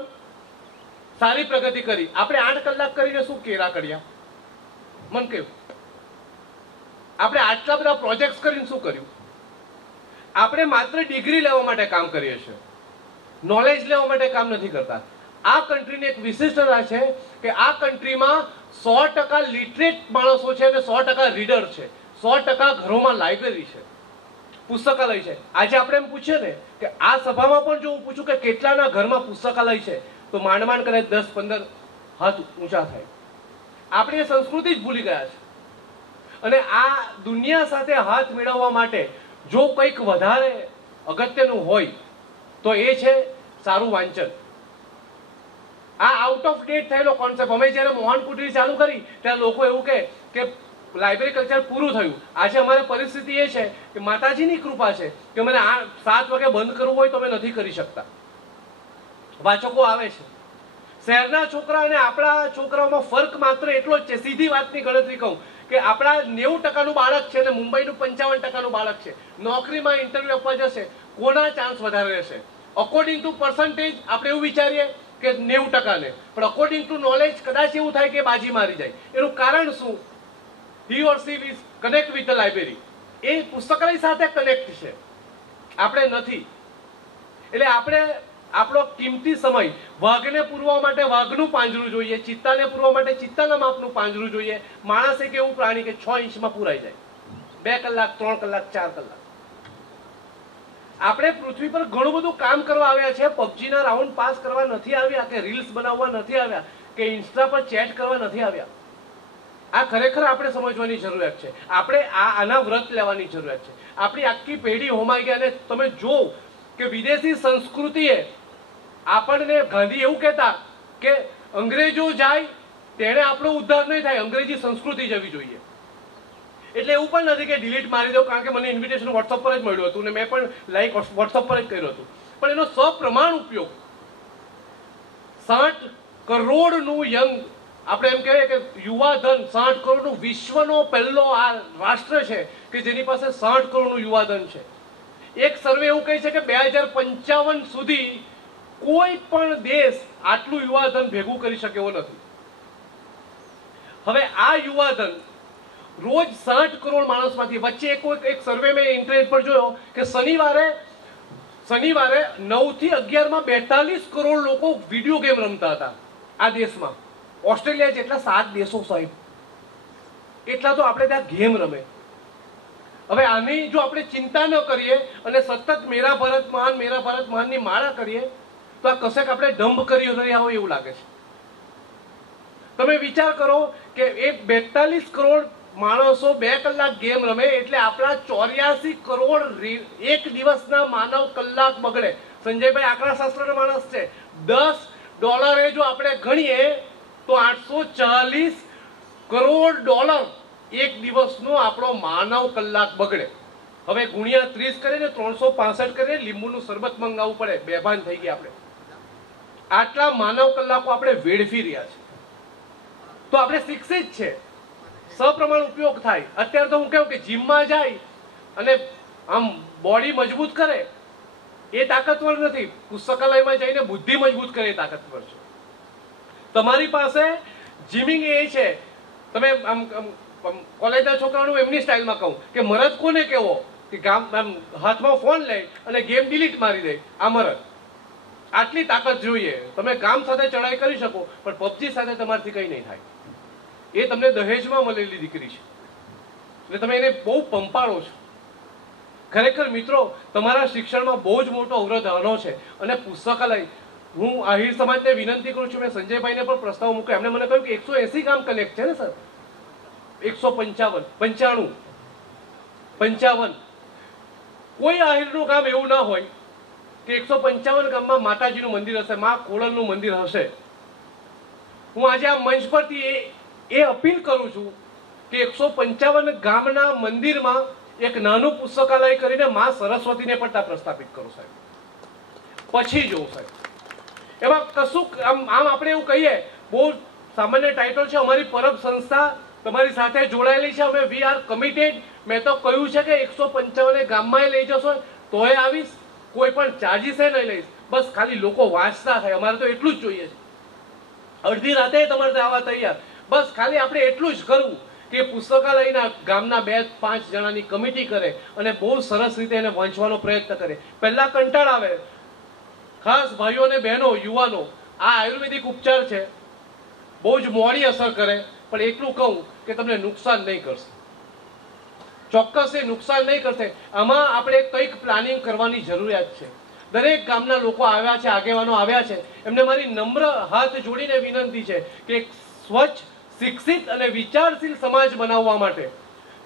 સારી પ્રગતિ કરી. આપણે 8 કલાક કરીને શું કેરા કર્યા? મન કહ્યું. આપણે આટલા બધા પ્રોજેક્ટ્સ કરીને શું કર્યું? આપણે માત્ર ડિગ્રી લેવા માટે કામ કરીએ છીએ, નોલેજ લેવા માટે કામ નથી કરતા. આ કન્ટ્રીની એક વિશિષ્ટતા છે કે આ કન્ટ્રીમાં 100% લિટરેટ માણસો છે અને 100% રીડર છે. 100% ઘરોમાં લાઇબ્રેરી છે, પુસ્તકાલય છે. આજે આપણે એમ પૂછીએ ને કે આ સભામાં પણ જો હું પૂછું કે કેટલાના ઘરમાં પુસ્તકાલય છે, તો માંડ માંડ કદાચ 10-15 હાથ ઊંચા થાય. આપણે એ સંસ્કૃતિ જ ભૂલી ગયા છે. અને આ દુનિયા સાથે હાથ મેળવવા માટે જો કંઈક વધારે અગત્યનું હોય તો એ છે સારું વાંચન. આ આઉટ ઓફ ડેટ થયેલો કોન્સેપ્ટ. અમે જ્યારે મોહન કુટીર ચાલુ કરી ત્યારે લોકો એવું કે લાઇબ્રેરી કલ્ચર પૂરું થયું. આજે અમારી પરિસ્થિતિ એ છે કે માતાજીની કૃપા છે કે મને 7 વાગે બંધ કરવું હોય તો અમે નથી કરી શકતા. વાચકો આવે છે. શહેરના છોકરા અને આપણા છોકરાઓમાં ફરક માત્ર એટલો જ છે. સીધી વાતની ગણતરી કહું કે આપણા 90%નું બાળક છે અને મુંબઈનું 55%નું બાળક છે. નોકરીમાં ઇન્ટરવ્યુ આપવા જશે, કોના ચાન્સ વધારે રહેશે? અકોર્ડિંગ ટુ પર્સન્ટેજ આપણે એવું વિચારીએ કે 90% ને, પણ અકોર્ડિંગ ટુ નોલેજ કદાચ એવું થાય કે બાજી મારી જાય. એનું કારણ શું? he or she is connect with the library. એ પુસ્તકાલય સાથે કનેક્ટ છે, આપણે નથી. એટલે આપણે આપણો કિંમતી સમય વાઘને પૂરવા માટે વાઘનું પાંજરું જોઈએ, ચિત્તાને પૂરવા માટે ચિત્તાના માપનું પાંજરું જોઈએ. માણસ એક એવું પ્રાણી કે 6 ઇંચમાં પૂરાઈ જાય, 2 કલાક, 3 કલાક, 4 કલાક. આપણે પૃથ્વી પર ઘણું બધું કામ કરવા આવ્યા છે. પબજીના રાઉન્ડ પાસ કરવા નથી આવ્યા, કે રીલ્સ બનાવવા નથી આવ્યા, કે ઇન્સ્ટા પર ચેટ કરવા નથી આવ્યા. આ ખરેખર આપણે સમજવાની જરૂરિયાત છે. આપણે આના વ્રત લેવાની જરૂરિયાત છે. આપણી આખી પેઢી હોમાઈ ગઈ. અને તમે જો કે વિદેશી સંસ્કૃતિએ આપણને, ગાંધી એવું કહેતા કે અંગ્રેજો જાય તેને આપણો ઉદ્ધાર નહીં થાય, અંગ્રેજી સંસ્કૃતિ જવી જોઈએ. એટલે એવું પણ નથી કે ડિલીટ મારી દઉં, કારણ કે મને ઇન્વિટેશન વોટ્સઅપ પર જ મળ્યું હતું અને મેં પણ લાઈક વોટ્સઅપ પર જ કર્યું હતું. પણ એનો સપ્રમાણ ઉપયોગ 60 કરોડનું યંગ, આપણે એમ કહેવાય કે યુવા ધન 60 કરોડનું વિશ્વનો પહેલો આ રાષ્ટ્ર છે કે જેની પાસે 60 કરોડનું યુવા ધન છે. એક સર્વે એવું કહે છે કે 2055 સુધી કોઈ પણ દેશ આટલું યુવા ધન ભેગું કરી શકે એવો નથી. હવે આ યુવા ધન રોજ 60 કરોડ માણસમાંથી, વચ્ચે એક સર્વે મેં ઇન્ટરનેટ પર જોયો કે શનિવારે 9 થી 11 માં 42 કરોડ લોકો વિડીયો ગેમ રમતા હતા આ દેશમાં. ઓસ્ટ્રેલિયા જેટલા 7 દેશો સાહેબ, એટલા તો આપણે ત્યાં ગેમ રમે. હવે આની જો આપણે ચિંતા ન કરીએ અને સતત મેરા ભારત મહાનની માળા કરીએ તો આ કશેક આપણે ડંભ કરી રહ્યા હોય એવું લાગે છે. તમે વિચાર કરો કે એ 42 કરોડ માણસો 2 કલાક ગેમ રમે એટલે આપણા 84 કરોડ એક દિવસના માનવ કલાક બગડે. સંજયભાઈ આંકડાશાસ્ત્રના માણસ છે. $10 જો આપણે ગણીએ તો 840 કરોડ એક દિવસનો આપણો માનવ કલાક બગડે. હવે ગુણ્યા 30 કરીએ ને 365 કરીએ, લીંબુનું શરબત મંગાવવું પડે, બેભાન થઈ ગયા આપણે. આટલા માનવ કલાકો આપણે વેડફી રહ્યા છે. તો આપણે શિક્ષિત છે, સપ્રમાણ ઉપયોગ થાય. અત્યારે તો હું કહું કે જીમમાં જાય અને આમ બોડી મજબૂત કરે એ તાકાતવર નથી, પુસ્તકાલયમાં જઈને બુદ્ધિ મજબૂત કરે એ તાકાતવર છે. તમારી પાસે જીમિંગ એ છે, તમે આમ કોલેજના છોકરાઓનું એમની સ્ટાઇલમાં કહું કે મરદ કોને કેવો કે હાથમાં ફોન લે અને ગેમ ડિલીટ મારી દે, આ મરદ. આટલી તાકાત જોઈએ. તમે ગામ સાથે ચડાઈ કરી શકો પણ પબજી સાથે તમારાથી કંઈ નહીં થાય. એ તમને દહેજમાં મળેલી દીકરી છે એટલે તમે એને બહુ પંપાળો છો. ખરેખર મિત્રો, તમારા શિક્ષણમાં બહુ જ મોટો અવરોધ આનો છે. અને પુસ્તકાલય, હું આહિર સમાજને વિનંતી કરું છું, મેં સંજયભાઈને પણ પ્રસ્તાવ મૂક્યો. એમણે મને કહ્યું કે 180 ગામ કનેક્ટ છે ને સર, 155 કોઈ આહિરનું ગામ એવું ના હોય કે 155 ગામમાં માતાજીનું મંદિર હશે, મા ખોડલનું મંદિર હશે. હું આજે આ મંચ પરથી એ અપીલ કરું છું કે 155 ગામના મંદિરમાં એક નાનું પુસ્તકાલય કરીને મા સરસ્વતીને પણ ત્યાં પ્રસ્થાપિત કરો સાહેબ. પછી જોઉં સાહેબ, એમાં કશું આમ આપણે એવું કહીએ, બહુ સામાન્ય ટાઇટલ છે, અમારી પરબ સંસ્થા તમારી સાથે જોડાયેલી છે, અમે વી આર કમિટેડ. મેં તો કહ્યું છે કે 155 ગામમાં લઈ જશો તોય આવીશ, કોઈ પણ ચાર્જીસ નહીં લઈશ. બસ ખાલી લોકો વાંચતા થાય, અમારે તો એટલું જ જોઈએ છે. અડધી રાતે તમારે ત્યાં આવવા તૈયાર. બસ ખાલી આપણે એટલું જ કરવું કે પુસ્તકાલયના ગામના 2-5 જણાની કમિટી કરે અને બહુ સરસ રીતે એને વાંચવાનો પ્રયત્ન કરે. પહેલા કંટાળ આવે. ખાસ ભાઈઓ અને બહેનો, યુવાનો, આ આયુર્વેદિક ઉપચાર છે, બહુ જ મોડી અસર કરે, પણ એટલું કહું કે તમને નુકસાન નહીં કરશે. ચોક્કસ એ નુકસાન નહીં કરશે. આમાં આપણે કંઈક પ્લાનિંગ કરવાની જરૂરિયાત છે. દરેક ગામના લોકો આવ્યા છે, આગેવાનો આવ્યા છે, એમને મારી નમ્ર હાથ જોડીને વિનંતી છે કે એક સ્વચ્છ, શિક્ષિત અને વિચારશીલ સમાજ બનાવવા માટે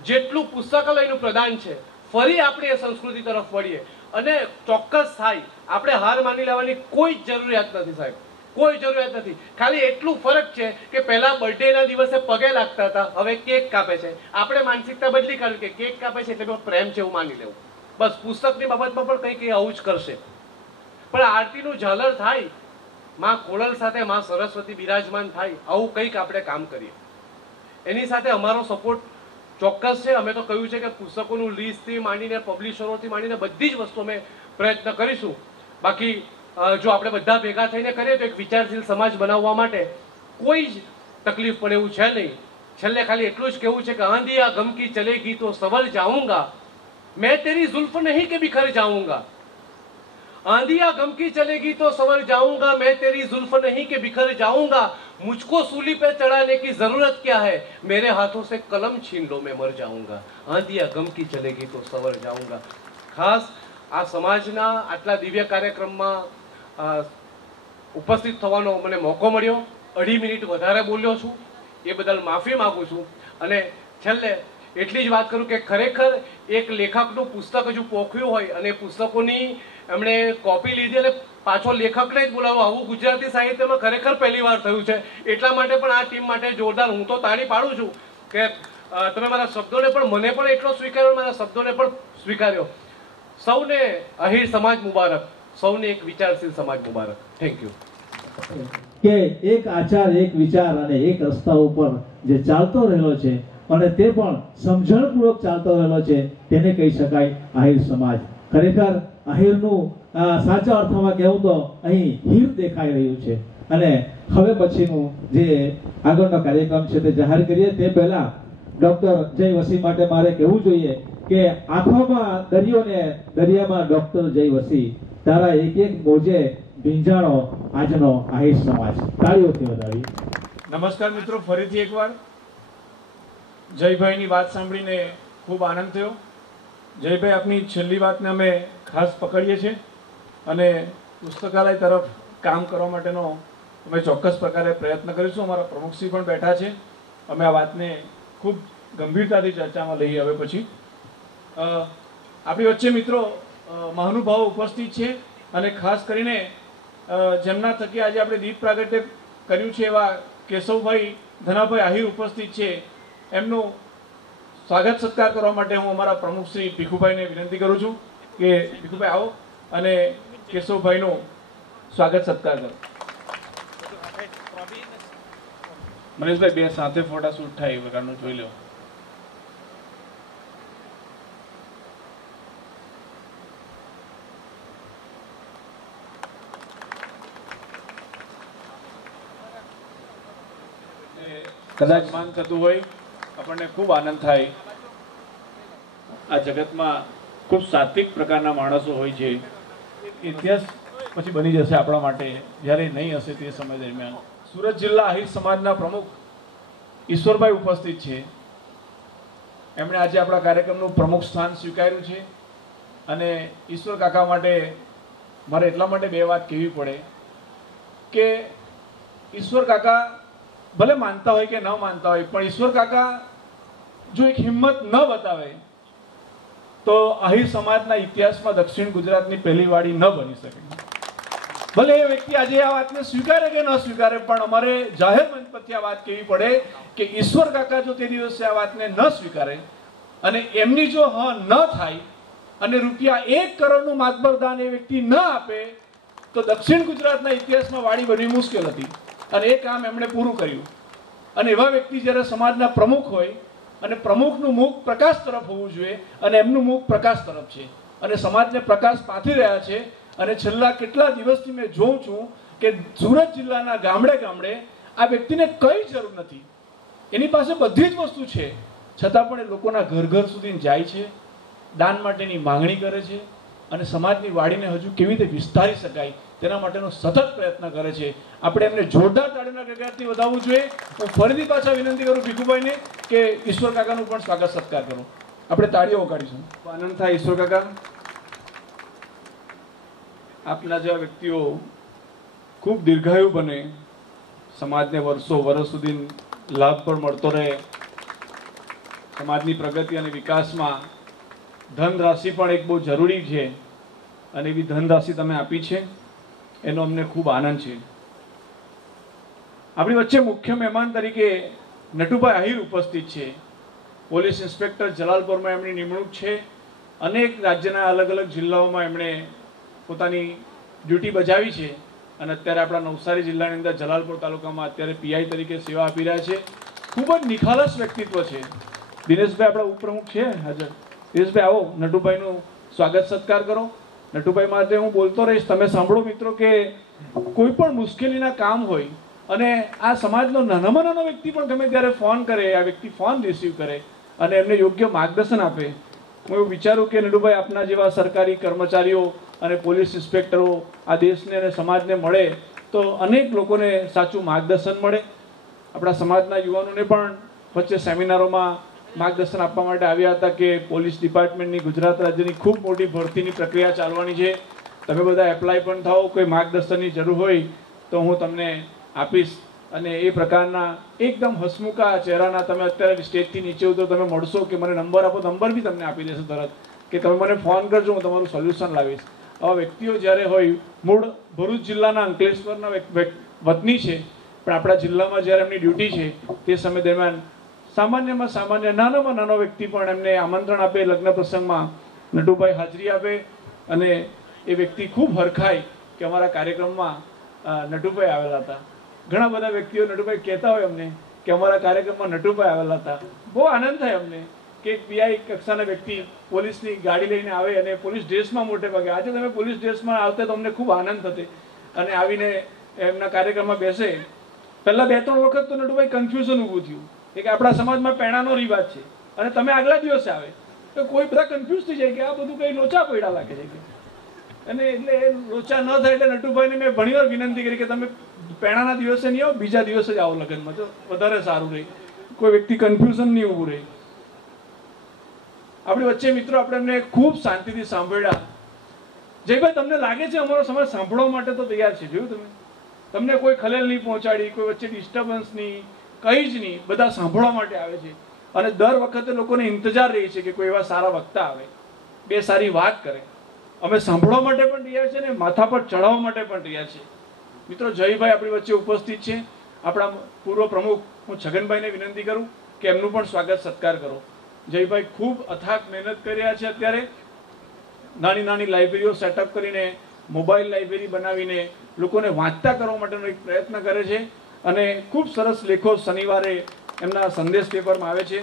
જેટલું પુસ્તકાલયનું પ્રદાન છે, ફરી આપણે એ સંસ્કૃતિ તરફ વળીએ. અને ચોક્કસ થાય, આપણે હાર માની લેવાની કોઈ જ જરૂરિયાત નથી સાહેબ, કોઈ જરૂરિયાત નથી. ખાલી એટલું ફરક છે કે પહેલા બર્થડેના દિવસે પગે લાગતા હતા, હવે કેક કાપે છે. આપણે માનસિકતા બદલી કાઢી કે કેક કાપે છે એટલે પ્રેમ છે એવું માની લેવું. બસ પુસ્તકની બાબતમાં પણ કંઈક આવું જ કરશે. પણ આરતીનું ઝાલર થાય, માં ખોડલ સાથે માં સરસ્વતી બિરાજમાન થાય, આવું કંઈક આપણે કામ કરીએ. એની સાથે અમારો સપોર્ટ ચોક્કસ છે. અમે તો કહ્યું છે કે પુસ્તકોનું લીઝથી માંડીને પબ્લિશરોથી માંડીને બધી જ વસ્તુ અમે પ્રયત્ન કરીશું. બાકી જો આપણે બધા ભેગા થઈને કરીએ તો એક વિચારશીલ સમાજ બનાવવા માટે કોઈ જ તકલીફ પડે એવું છે નહીં. છેલ્લે ખાલી એટલું જ કહેવું છે કે આંધી આ ગમકી ચલેગી તો સવર જાઉંગા, मैं तेरी जुल्फ नहीं के बिखर जाऊंगा. आंधी आ गमकी चलेगी तो सवर जाऊंगा, मैं तेरी जुल्फ नहीं के बिखर जाऊंगा. मुझको सूली पे चढ़ाने की जरूरत क्या है, मेरे हाथों से कलम छीन लो मैं मर जाऊंगा. आंधी आ गमकी चलेगी तो सवर जाऊंगा. ખાસ આ સમાજના આટલા દિવ્ય કાર્યક્રમમાં ઉપસ્થિત થવાનો મને મોકો મળ્યો. 2.5 મિનિટ વધારે બોલ્યો છું, એ બદલ માફી માંગુ છું. અને છેલ્લે એટલી જ વાત કરું કે ખરેખર એક લેખકનું પુસ્તક હજુ પોખ્યું હોય અને પુસ્તકોની એમણે કોપી લીધી અને પાછો લેખકને જ બોલાવો, આવું ગુજરાતી સાહિત્યમાં ખરેખર પહેલી વાર થયું છે. એટલા માટે પણ આ ટીમ માટે જોરદાર હું તો તાળી પાડું છું કે તમે મારા શબ્દોને પણ, મને પણ એટલો સ્વીકાર્યો, મારા શબ્દોને પણ સ્વીકાર્યો. સૌને અહીર સમાજ મુબારક, સૌને એક વિચારશીલ સમાજ મુબારક. Thank you. કે એક આચાર, એક વિચાર અને એક રસ્તા ઉપર જે ચાલતો રહેલો છે અને તે પણ સમજણપૂર્વક ચાલતો રહેલો છે તેને કહી શકાય આહિર સમાજ. ખરેખર આહિરનું સાચા અર્થમાં કહેવું તો અહીં હીર દેખાઈ રહ્યું છે. અને હવે પછીનું જે આગળનો કાર્યક્રમ છે તે જાહેર કરીએ તે પહેલા ડોક્ટર જય વસી માટે મારે કહેવું જોઈએ કે આંખોમાં દરિયો ને દરિયામાં ડોક્ટર જય વસી, તારા એક એક મોજે ભીંજાણો આજનો આહિર સમાજ. તાળીઓથી વધાવી. નમસ્કાર મિત્રો, ફરીથી એકવાર જયભાઈની વાત સાંભળીને ખૂબ આનંદ થયો. જયભાઈ, આપની છેલ્લી વાતને અમે ખાસ પકડીએ છીએ અને પુસ્તકાલય તરફ કામ કરવા માટેનો અમે ચોક્કસ પ્રકારે પ્રયત્ન કરીશું. અમારા પ્રમુખશ્રી પણ બેઠા છે. અમે આ વાતને ખૂબ ગંભીરતાથી ચર્ચામાં લઈએ. હવે પછી આપણી વચ્ચે મિત્રો મહાનુભાવો ઉપસ્થિત છે અને ખાસ કરીને જેમના થકી આજે આપણે દીપ પ્રાગટ્ય કર્યું છે એવા કેશવભાઈ ધનાભાઈ આહિર ઉપસ્થિત છે. એમનું સ્વાગત સત્કાર કરવા માટે હું અમારા પ્રમુખ શ્રી ભીખુભાઈને વિનંતી કરું છું કે ભીખુભાઈ આવો અને કેશવભાઈનો સ્વાગત સત્કાર કરો. મનીષભાઈ, બે સાથે ફોટા શૂટ થાય એ પ્રકારનું જોઈ લો. કદાચ માન થતું હોય, આપણને ખૂબ આનંદ થાય. આ જગતમાં ખૂબ સાત્વિક પ્રકારના માણસો હોય છે. ઇતિહાસ પછી બની જશે આપણા માટે, જ્યારે નહીં હશે તે સમય દરમિયાન. સુરત જિલ્લા આહિર સમાજના પ્રમુખ ઈશ્વરભાઈ ઉપસ્થિત છે. એમણે આજે આપણા કાર્યક્રમનું પ્રમુખ સ્થાન સ્વીકાર્યું છે. અને ઈશ્વર કાકા માટે મારે એટલા માટે બે વાત કહેવી પડે કે ઈશ્વર કાકા ભલે માનતા હોય કે ન માનતા હોય, પણ ઈશ્વર કાકા જો એક હિંમત ન બતાવે તો આહિર સમાજના ઇતિહાસમાં દક્ષિણ ગુજરાતની પહેલી વાડી ન બની શકે. ભલે એ વ્યક્તિ આજે આ વાતને સ્વીકારે કે ન સ્વીકારે, પણ અમારે જાહેર મંચ પરથી આ વાત કહેવી પડે કે ઈશ્વર કાકા જો તે દિવસે આ વાતને ન સ્વીકારે અને એમની જો ન થાય અને ₹1 કરોડનું માતબર દાન એ વ્યક્તિ ન આપે તો દક્ષિણ ગુજરાતના ઇતિહાસમાં વાડી બનવી મુશ્કેલ હતી. અને એ કામ એમણે પૂરું કર્યું. અને એવા વ્યક્તિ જ્યારે સમાજના પ્રમુખ હોય અને પ્રમુખનું મુખ પ્રકાશ તરફ હોવું જોઈએ અને એમનું મુખ પ્રકાશ તરફ છે અને સમાજને પ્રકાશ પાથી રહ્યા છે. અને છેલ્લા કેટલા દિવસથી મેં જોઉં છું કે સુરત જિલ્લાના ગામડે ગામડે આ વ્યક્તિને કઈ જરૂર નથી, એની પાસે બધી જ વસ્તુ છે, છતાં પણ એ લોકોના ઘર ઘર સુધી જાય છે, દાન માટેની માંગણી કરે છે અને સમાજની વાડીને હજુ કેવી રીતે વિસ્તારી શકાય તેના માટેનો સતત પ્રયત્ન કરે છે. આપણે એમને જોરદાર તાળીના ગગડાટથી વધાવવું જોઈએ. હું ફરીથી પાછા વિનંતી કરું ભીખુભાઈને કે ઈશ્વર કાકાનું પણ સ્વાગત સત્કાર કરો. આપણે તાળીઓ વગાડીશું. આનંદ થાય ઈશ્વર કાકા, આપના જેવા વ્યક્તિઓ ખૂબ દીર્ઘાયુ બને, સમાજને વર્ષો વર્ષ સુધી લાભ પણ મળતો રહે, સમાજની પ્રગતિ અને વિકાસમાં ધન રાશિ પણ એક બહુ જરૂરી છે અને એવી ધન રાશિ તમે આપી છે, એનો અમને ખૂબ આનંદ છે. આપણી વચ્ચે મુખ્ય મહેમાન તરીકે નટુભાઈ આહિર ઉપસ્થિત છે. પોલીસ ઇન્સ્પેક્ટર જલાલપુરમાં એમની નિમણૂક છે. અનેક રાજ્યના અલગ અલગ જિલ્લાઓમાં એમણે પોતાની ડ્યુટી બજાવી છે અને અત્યારે આપણા નવસારી જિલ્લાની અંદર જલાલપુર તાલુકામાં અત્યારે પીઆઈ તરીકે સેવા આપી રહ્યા છે. ખૂબ જ નિખાલસ વ્યક્તિત્વ છે. દિનેશભાઈ આપણા ઉપપ્રમુખ છે હાજર. દિનેશભાઈ આવો, નટુભાઈનું સ્વાગત સત્કાર કરો. નટુભાઈ માટે હું બોલતો રહીશ, તમે સાંભળો મિત્રો કે કોઈ પણ મુશ્કેલીના કામ હોય અને આ સમાજનો નાનામાં નાનો વ્યક્તિ પણ ગમે ત્યારે ફોન કરે, આ વ્યક્તિ ફોન રિસીવ કરે અને એમને યોગ્ય માર્ગદર્શન આપે. હું એવું વિચારું કે નટુભાઈ આપના જેવા સરકારી કર્મચારીઓ અને પોલીસ ઇન્સ્પેક્ટરો આ દેશને અને સમાજને મળે તો અનેક લોકોને સાચું માર્ગદર્શન મળે. આપણા સમાજના યુવાનોને પણ વચ્ચે સેમિનારોમાં માર્ગદર્શન આપવા માટે આવ્યા હતા કે પોલીસ ડિપાર્ટમેન્ટની ગુજરાત રાજ્યની ખૂબ મોટી ભરતીની પ્રક્રિયા ચાલવાની છે, તમે બધા એપ્લાય પણ થાઓ, કોઈ માર્ગદર્શનની જરૂર હોય તો હું તમને આપીશ. અને એ પ્રકારના એકદમ હસમુખા ચહેરાના તમે અત્યારે સ્ટેજથી નીચે ઉતરો, તમે મળશો કે મને નંબર આપો, નંબર બી તમને આપી દેશે તરત કે તમે મને ફોન કરજો, હું તમારું સોલ્યુશન લાવીશ. આવા વ્યક્તિઓ જ્યારે હોય, મૂળ ભરૂચ જિલ્લાના અંકલેશ્વરના વતની છે પણ આપણા જિલ્લામાં જ્યારે એમની ડ્યુટી છે તે સમય દરમિયાન સામાન્યમાં સામાન્ય નાનામાં નાનો વ્યક્તિ પણ એમને આમંત્રણ આપે લગ્ન પ્રસંગમાં, નટુભાઈ હાજરી આપે અને એ વ્યક્તિ ખૂબ હરખાય કે અમારા કાર્યક્રમમાં નટુભાઈ આવેલા હતા. ઘણા બધા વ્યક્તિઓ નટુભાઈ કહેતા હોય અમને કે અમારા કાર્યક્રમમાં નટુભાઈ આવેલા હતા. બહુ આનંદ થાય અમને કે એક પીઆઈ કક્ષાના વ્યક્તિ પોલીસની ગાડી લઈને આવે અને પોલીસ ડ્રેસમાં મોટે ભાગે, આજે તમે પોલીસ ડ્રેસમાં આવતા તો અમને ખૂબ આનંદ થતો અને આવીને એમના કાર્યક્રમમાં બેસે. પહેલા 2-3 વખત તો નટુભાઈ કન્ફ્યુઝન ઊભું થયું કે આપણા સમાજમાં પેણાનો રિવાજ છે અને તમે આગલા દિવસે આવે તો કોઈ બધા કન્ફ્યુઝ થઈ જાય કે આ બધું કંઈ લોચા પડ્યા લાગે છે. અને એટલે લોચા ન થાય એટલે નટુભાઈને મેં ઘણીવાર વિનંતી કરી કે તમે પેણાના દિવસે નહીં આવો, બીજા દિવસે જ આવો લગ્નમાં, તો વધારે સારું રહે, કોઈ વ્યક્તિ કન્ફ્યુઝન નહીં ઊભું રહે. આપણી વચ્ચે મિત્રો આપણે એમને ખૂબ શાંતિથી સાંભળ્યા. જયભાઈ, તમને લાગે છે અમારો સમાજ સાંભળવા માટે તો તૈયાર છે? જોયું તમે, તમને કોઈ ખલેલ નહીં પહોંચાડી, કોઈ વચ્ચે ડિસ્ટર્બન્સ નહીં, કંઈ જ નહીં, બધા સાંભળવા માટે આવે છે. અને દર વખતે લોકોને ઇંતજાર રહે છે કે કોઈ એવા સારા વક્તા આવે, બે સારી વાત કરે. અમે સાંભળવા માટે પણ તૈયાર છે ને માથા પર ચડાવવા માટે પણ તૈયાર છે. મિત્રો, જયભાઈ આપણી વચ્ચે ઉપસ્થિત છે. આપણા પૂર્વ પ્રમુખ હું છગનભાઈને વિનંતી કરું કે એમનું પણ સ્વાગત સત્કાર કરો. જયભાઈ ખૂબ અથાગ મહેનત કરી રહ્યા છે. અત્યારે નાની નાની લાઇબ્રેરીઓ સેટઅપ કરીને, મોબાઈલ લાઇબ્રેરી બનાવીને લોકોને વાંચતા કરવા માટેનો એક પ્રયત્ન કરે છે અને ખૂબ સરસ લેખો શનિવારે એમના સંદેશ પેપરમાં આવે છે.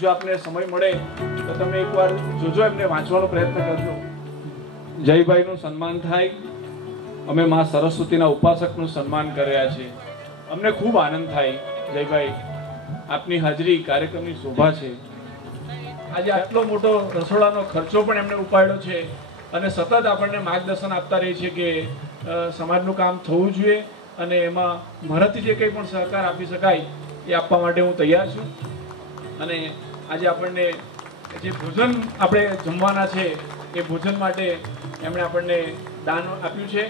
જો આપને સમય મળે તો તમે એકવાર જોજો, એમને વાંચવાનો પ્રયત્ન કરજો. જયભાઈનું સન્માન થાય. અમે મા સરસ્વતીના ઉપાસકનું સન્માન કર્યા છે. અમને ખૂબ આનંદ થાય. જયભાઈ, આપની હાજરી કાર્યક્રમની શોભા છે. આજે આટલો મોટો રસોડાનો ખર્ચો પણ એમણે ઉપાડ્યો છે અને સતત આપણને માર્ગદર્શન આપતા રહે છે કે સમાજનું કામ થવું જોઈએ અને એમાં મારાથી જે કંઈ પણ સહકાર આપી શકાય એ આપવા માટે હું તૈયાર છું. અને આજે આપણને જે ભોજન આપણે જમવાના છે એ ભોજન માટે એમણે આપણને દાન આપ્યું છે.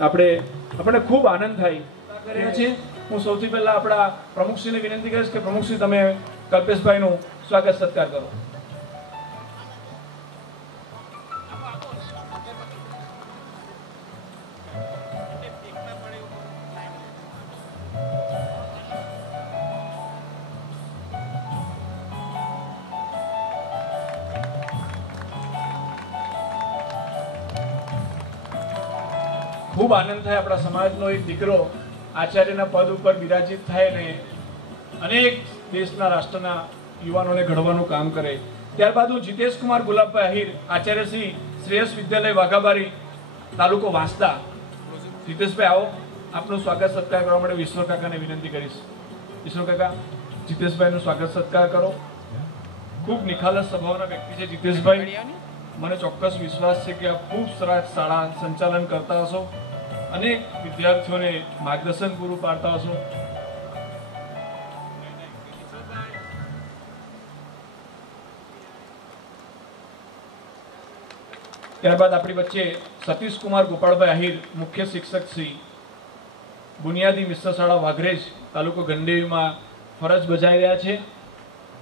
આપણને ખૂબ આનંદ થાય છે. હું સૌથી પહેલા આપણા પ્રમુખશ્રીને વિનંતી કરીશ કે પ્રમુખશ્રી તમે કલ્પેશભાઈનું સ્વાગત સત્કાર કરો. ખૂબ આનંદ થાય આપણા સમાજનો એક દીકરો આચાર્યના પદ ઉપર બિરાજિત થાય ને અનેક દેશના રાષ્ટ્રના યુવાનોને ઘડવાનું કામ કરે. ત્યારબાદ હું જીતેશ કુમાર ગુલાબભાઈ આહિર, આચાર્ય શ્રી શ્રેયસ વિદ્યાલય વાઘાબારી, તાલુકો વાંસદા. જીતેશભાઈ આવો, આપનું સ્વાગત સત્કાર કરવા માટે ઈશ્વર કાકાને વિનંતી કરીશ. ઈશ્વર કાકા, જીતેશભાઈનું સ્વાગત સત્કાર કરો. ખૂબ નિખાલસ સ્વભાવના વ્યક્તિ છે જીતેશભાઈ. મને ચોક્કસ વિશ્વાસ છે કે આપ ખૂબ સરસ શાળા સંચાલન કરતા હશો, અનેક વિદ્યાર્થીઓને માર્ગદર્શન પૂરું પાડતા હશો. ત્યારબાદ આપણી વચ્ચે સતીશકુમાર ગોપાળભાઈ આહિર, મુખ્ય શિક્ષક શ્રી, બુનિયાદી મિશ્ર શાળા વાઘરેજ, તાલુકો ગંડેવીમાં ફરજ બજાવી રહ્યા છે.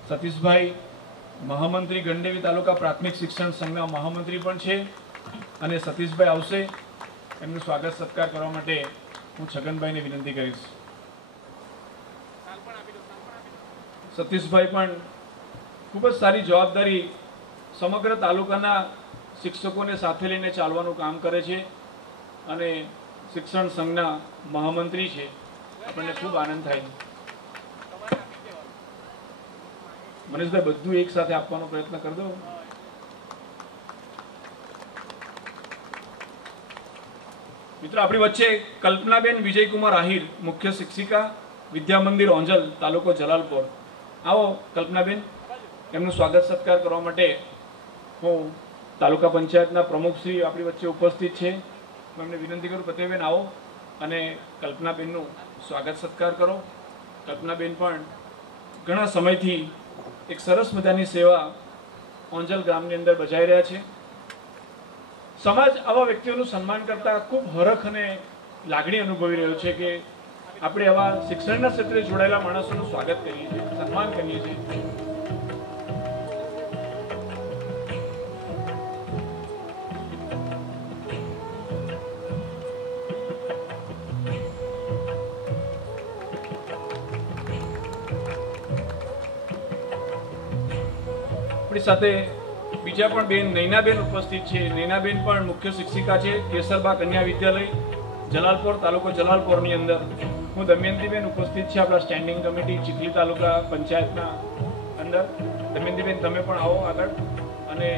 સતીશભાઈ મહામંત્રી ગંડેવી તાલુકા પ્રાથમિક શિક્ષણ સંઘના મહામંત્રી પણ છે અને સતીશભાઈ આવશે. એમનું સ્વાગત સત્કાર કરવા માટે હું છગનભાઈને વિનંતી કરીશ. સતીશભાઈ પણ ખૂબ જ સારી જવાબદારી સમગ્ર તાલુકાના શિક્ષકોને સાથે લઈને ચાલવાનું કામ કરે છે અને શિક્ષણ સંઘના મહામંત્રી છે. આપણને ખૂબ આનંદ થાય. મનીષભાઈ બધું એક સાથે આપવાનો પ્રયત્ન કરી દો. મિત્રો, આપણી વચ્ચે કલ્પનાબેન વિજયકુમાર આહિર, મુખ્ય શિક્ષિકા, વિદ્યા મંદિર ઓંજલ, તાલુકો જલાલપોર. આવો કલ્પનાબેન. એમનું સ્વાગત સત્કાર કરવા માટે હું તાલુકા પંચાયતના પ્રમુખશ્રી આપણી વચ્ચે ઉપસ્થિત છે. હું એમને વિનંતી કરું, પતેબેન આવો અને કલ્પનાબેનનું સ્વાગત સત્કાર કરો. કલ્પનાબેન પણ ઘણા સમયથી એક સરસ મજાની સેવા ઓંજલ ગામની અંદર બજાવી રહ્યા છે. સમાજ આવા વ્યક્તિઓનું સન્માન કરતા ખૂબ હરખ અને લાગણી અનુભવી રહ્યો છે કે આપણે આવા શિક્ષણના ક્ષેત્રે જોડાયેલા માણસોનું સ્વાગત કરીએ છીએ, સન્માન કરીએ છીએ. આપણી સાથે બીજા પણ બેન નૈનાબેન ઉપસ્થિત છે. નૈનાબેન પણ મુખ્ય શિક્ષિકા છે, કેસરબા કન્યા વિદ્યાલય, જલાલપોર, તાલુકો જલાલપોરની અંદર. હું દમયંતીબેન ઉપસ્થિત છે, આપણા સ્ટેન્ડિંગ કમિટી ચીખલી તાલુકા પંચાયતના અંદર. દમયંતીબેન, તમે પણ આવો આગળ અને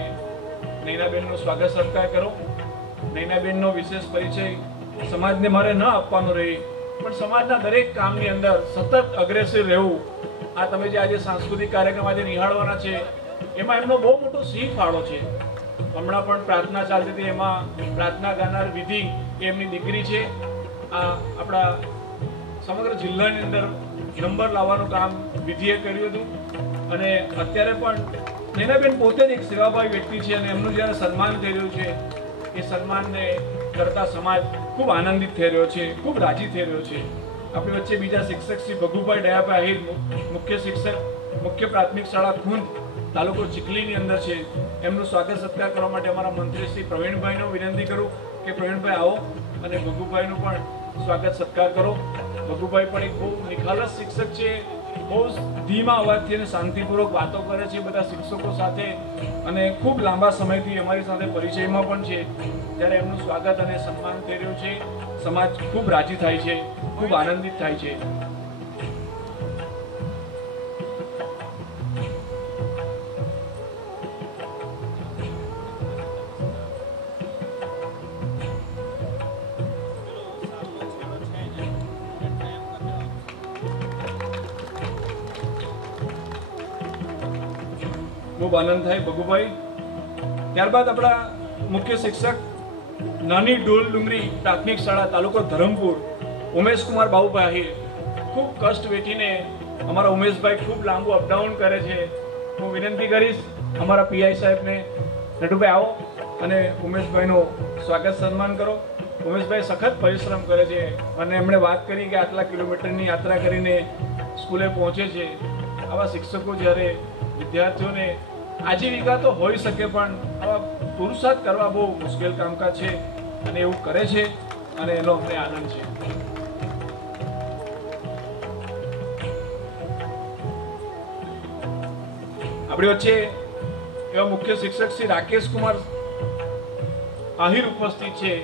નૈનાબેનનું સ્વાગત સત્કાર કરો. નૈનાબેનનો વિશેષ પરિચય સમાજને મારે ન આપવાનો રહે, પણ સમાજના દરેક કામની અંદર સતત અગ્રેસર રહેવું. આ તમે જે આજે સાંસ્કૃતિક કાર્યક્રમ આજે નિહાળવાના છે એમાં એમનો બહુ મોટો સિંહ ફાળો છે. હમણાં પણ પ્રાર્થના ચાલતી હતી, એમાં પ્રાર્થના ગાનાર વિધિ એ એમની દીકરી છે. આ આપણા સમગ્ર જિલ્લાની અંદર નંબર લાવવાનું કામ વિધિએ કર્યું હતું અને અત્યારે પણ નૈનાબેન પોતે જ એક સેવાભાવી વ્યક્તિ છે અને એમનું જ્યારે સન્માન થઈ રહ્યું છે એ સન્માનને કરતા સમાજ ખૂબ આનંદિત થઈ રહ્યો છે, ખૂબ રાજી થઈ રહ્યો છે. આપણી વચ્ચે બીજા શિક્ષક શ્રી ભગુભાઈ દયાભાઈ આહિર, મુખ્ય શિક્ષક, મુખ્ય પ્રાથમિક શાળા ખૂંદ, તાલુકો ચીખલીની અંદર છે. એમનું સ્વાગત સત્કાર કરવા માટે અમારા મંત્રી શ્રી પ્રવીણભાઈનો વિનંતી કરું કે પ્રવીણભાઈ આવો અને ભગુભાઈનું પણ સ્વાગત સત્કાર કરો. ભગુભાઈ પણ એક બહુ નિખાલસ શિક્ષક છે, બહુ ધીમા અવાજથી અને શાંતિપૂર્વક વાતો કરે છે બધા શિક્ષકો સાથે અને ખૂબ લાંબા સમયથી અમારી સાથે પરિચયમાં પણ છે. જ્યારે એમનું સ્વાગત અને સન્માન થઈ રહ્યું છે, સમાજ ખૂબ રાજી થાય છે, ખૂબ આનંદિત થાય છે. ખૂબ આનંદ થાય ભગુભાઈ. ત્યારબાદ આપણા મુખ્ય શિક્ષક, નાની ઢોલ ડુંગરી પ્રાથમિક શાળા, તાલુકો ધરમપુર, ઉમેશકુમાર બાબુભાઈ આહિર. ખૂબ કષ્ટ વેઠીને અમારા ઉમેશભાઈ ખૂબ લાંબુ અપડાઉન કરે છે. હું વિનંતી કરીશ અમારા પીઆઈ સાહેબને, નટુભાઈ આવો અને ઉમેશભાઈનું સ્વાગત સન્માન કરો. ઉમેશભાઈ સખત પરિશ્રમ કરે છે અને એમણે વાત કરી કે આટલા કિલોમીટરની યાત્રા કરીને સ્કૂલે પહોંચે છે. આવા શિક્ષકો જ્યારે વિદ્યાર્થીઓને આજીવિકા તો હોઈ શકે પણ આવા પુરુષાર્થ કરવા બહુ મુશ્કેલ કામકાજ છે અને એવું કરે છે અને એનો અમને આનંદ છે. આપણી વચ્ચે એવા મુખ્ય શિક્ષક શ્રી રાકેશ કુમાર આહિર ઉપસ્થિત છે.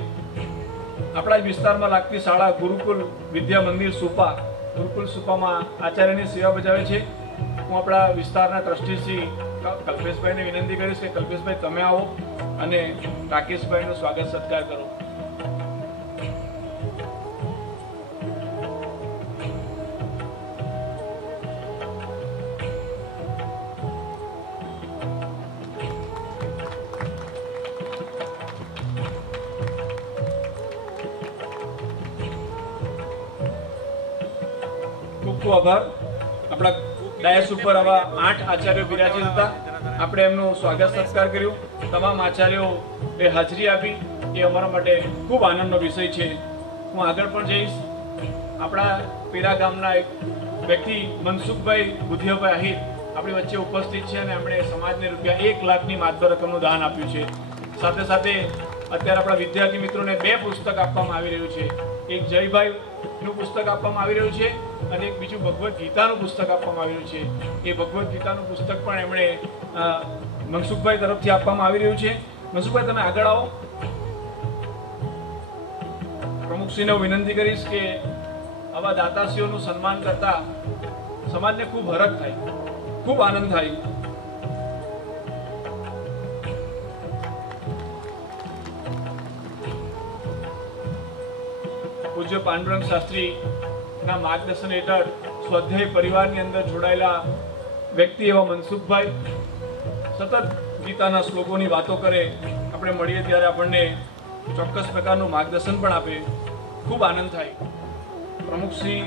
આપણા જ વિસ્તારમાં લાગતી શાળા ગુરુકુલ વિદ્યા મંદિર સુપા, ગુરુકુલ સુપામાં આચાર્યની સેવા બજાવે છે. હું આપણા વિસ્તારના ટ્રસ્ટી શ્રી કલ્પેશભાઈને વિનંતી કરીશ કે કલ્પેશભાઈ તમે આવો અને રાકેશભાઈનું સ્વાગત સત્કાર કરો. ખૂબ ખૂબ આભાર. આપણા ડાયસ ઉપર આવા 8 આચાર્યો બિરાજિત હતા. આપણે એમનું સ્વાગત સત્કાર કર્યું. તમામ આચાર્યો એ હાજરી આપી એ અમારા માટે ખૂબ આનંદનો વિષય છે. હું આગળ પણ જઈશ. આપણા પીરા ગામના એક વ્યક્તિ મનસુખભાઈ બુધિયાભાઈ આહિર આપણી વચ્ચે ઉપસ્થિત છે અને એમણે સમાજને રૂપિયા 1 લાખની માતબર રકમનું દાન આપ્યું છે. સાથે સાથે અત્યારે આપણા વિદ્યાર્થી મિત્રોને 2 પુસ્તક આપવામાં આવી રહ્યું છે. એક જયભાઈનું પુસ્તક આપવામાં આવી રહ્યું છે અને એક બીજું ભગવદ્ ગીતાનું પુસ્તક આપવામાં આવી રહ્યું છે. એ ભગવદ્ ગીતાનું પુસ્તક પણ એમણે મનસુખભાઈ તરફથી આપવામાં આવી રહ્યું છે. મનસુખભાઈ, તમે આગળ આવો. પ્રમુખશ્રીને વિનંતી કરીશ કે આવા દાતાશ્રીઓનું સન્માન કરતા સમાજને ખૂબ હરખ થાય, ખૂબ આનંદ થાય. પૂજ્ય પાંડુરંગ શાસ્ત્રીના માર્ગદર્શન હેઠળ સ્વાધ્યાય પરિવારની અંદર જોડાયેલા વ્યક્તિ એવા મનસુખભાઈ સતત ગીતાના શ્લોકોની વાતો કરે. આપણે મળીએ ત્યારે આપણને ચોક્કસ પ્રકારનું માર્ગદર્શન પણ આપે. ખૂબ આનંદ થાય. પ્રમુખશ્રી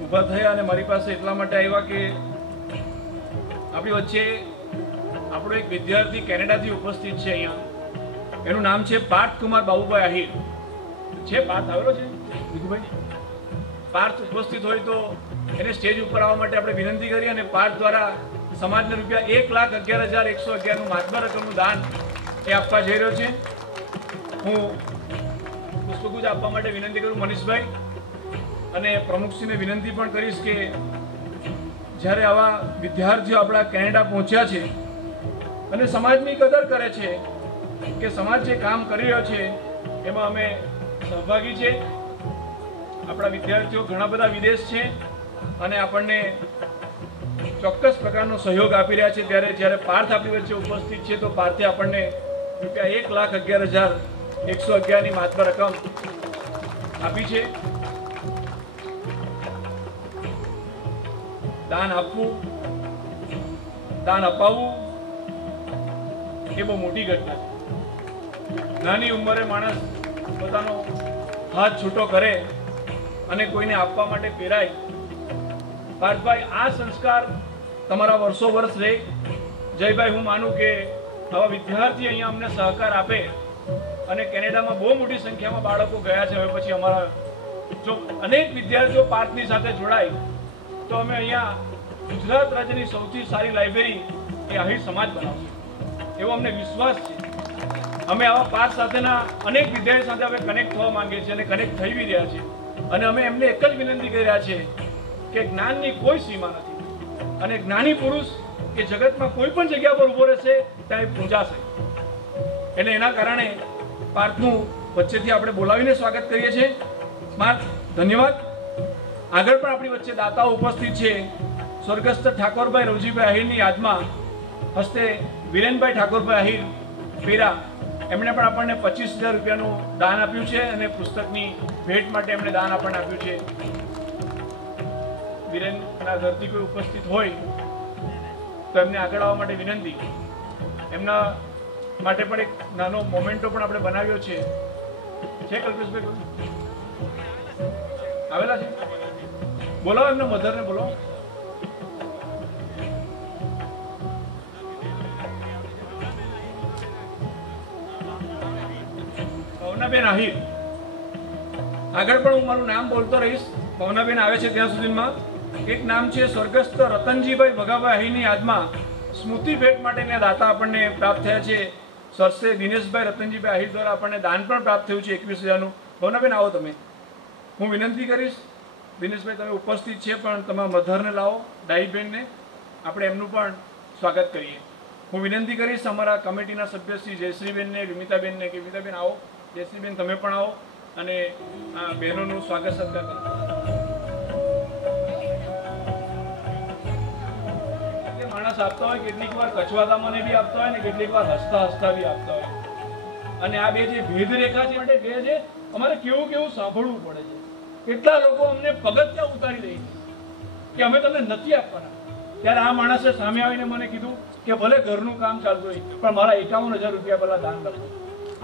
ઊભા થયા અને મારી પાસે એટલા માટે આવ્યા કે આપણી વચ્ચે આપણો એક વિદ્યાર્થી કેનેડાથી ઉપસ્થિત છે અહીંયા. એનું નામ છે પાર્થકુમાર બાબુભાઈ આહિર. છે પાર્થ આવેલો છે દીકુભાઈ? પાર્થ ઉપસ્થિત હોય તો એને સ્ટેજ ઉપર આવવા માટે આપણે વિનંતી કરી અને પાર્થ દ્વારા સમાજને રૂપિયા 1,11,111નું માતબર રકમનું દાન એ આપવા જઈ રહ્યો છે. હું પુષ્પગુચ્છ આપવા માટે વિનંતી કરું મનીષભાઈ અને પ્રમુખશ્રીને વિનંતી પણ કરીશ કે જ્યારે આવા વિદ્યાર્થીઓ આપણા કેનેડા પહોંચ્યા છે અને સમાજની કદર કરે છે કે સમાજ જે કામ કરી રહ્યો છે એમાં અમે સહભાગી છે. આપણા વિદ્યાર્થીઓ ઘણા બધા વિદેશ છે અને આપણને ચોક્કસ પ્રકારનો સહયોગ આપી રહ્યા છે. ત્યારે જ્યારે પાર્થ આપણી વચ્ચે ઉપસ્થિત છે તો પાર્થે આપણને રૂપિયા 1,11,111ની માતબર રકમ આપી છે. દાન આપવું, દાન અપાવવું એ બહુ મોટી ઘટના છે. નાની ઉંમરે માણસ પોતાનો હાથ છૂટો કરે અને કોઈને આપવા માટે પ્રેરાય. પાર્થભાઈ, આ સંસ્કાર તમારા વર્ષો વર્ષ રહે. જયભાઈ, હું માનું કે આવા વિદ્યાર્થી અહીંયા અમને સહકાર આપે અને કેનેડામાં બહુ મોટી સંખ્યામાં બાળકો ગયા છે. હવે પછી અમારા જો અનેક વિદ્યાર્થીઓ પાર્થની સાથે જોડાય તો અમે અહીંયા ગુજરાત રાજ્યની સૌથી સારી લાઇબ્રેરી એ આહિર સમાજ બનાવશે એવો અમને વિશ્વાસ છે. અમે આવા પાર્થ સાથેના અનેક વિદ્યાર્થીઓ સાથે હવે કનેક્ટ થવા માંગીએ છીએ અને કનેક્ટ થઈ બી રહ્યા છે. અને અમે એમને એક જ વિનંતી કરી રહ્યા છીએ કે જ્ઞાનની કોઈ સીમા નથી અને જ્ઞાની પુરુષ એ જગતમાં કોઈ પણ જગ્યા પર ઉભો રહેશે ત્યાં એ પૂજાશે. એટલે એના કારણે પાર્થનું વચ્ચેથી આપણે બોલાવીને સ્વાગત કરીએ છીએ. પાર્થ, ધન્યવાદ. આગળ પણ આપણી વચ્ચે દાતાઓ ઉપસ્થિત છે. સ્વર્ગસ્થ ઠાકોરભાઈ રવજીભાઈ આહિરની યાદમાં હસ્તે વિરેનભાઈ ઠાકોરભાઈ આહિર પીરા એમણે પણ આપણને 25,000 રૂપિયાનું દાન આપ્યું છે અને પુસ્તકની ભેટ માટે એમણે દાન આપણને આપ્યું છે. વિરેનના ઘરથી કોઈ ઉપસ્થિત હોય તો એમને આગળ આવવા માટે વિનંતી. એમના માટે પણ એક નાનો મોમેન્ટો પણ આપણે બનાવ્યો છે. કલ્પેશભાઈ આવેલા છે? બોલાવો એમના મધરને, બોલો. ભાવનાબેન આહિર. આગળ પણ હું મારું નામ બોલતો રહીશ. ભાવનાબેન આવે છે ત્યાં સુધીમાં એક નામ છે સ્વર્ગસ્થ રતનજીભાઈ ભગાભાઈ આહિરની યાદમાં સ્મૃતિ ભેટ માટેના દાતા આપણને પ્રાપ્ત થયા છે. સરસે દિનેશભાઈ રતનજીભાઈ આહિર દ્વારા આપણને દાન પણ પ્રાપ્ત થયું છે 21,000નું. ભાવનાબેન, આવો તમે. હું વિનંતી કરીશ દિનેશભાઈ, તમે ઉપસ્થિત છે પણ તમારા મધરને લાવો, ડાઈબેનને. આપણે એમનું પણ સ્વાગત કરીએ. હું વિનંતી કરીશ અમારા કમિટીના સભ્ય શ્રી જયશ્રીબેનને, વિમિતાબેનને કે વિમિતાબેન આવો, જયશ્રીબેન તમે પણ આવો અને આ બહેનોનું સ્વાગત સત્કાર કરો. માણસ આપતા હોય કેટલીક વાર કચવાતા મને બી આપતા હોય ને કેટલીક વાર હસતા હસતા બી આપતા હોય. અને આ બે જે ભેદ રેખા છે માટે બે છે અમારે કેવું કેવું સાંભળવું પડે છે. કેટલા લોકો અમને પગથિયાં ઉતારી દે છે કે અમે તમને નથી આપવાના. ત્યારે આ માણસે સામે આવીને મને કીધું કે ભલે ઘરનું કામ ચાલતું હોય પણ મારા 51,000 રૂપિયા પહેલા દાન કરજો.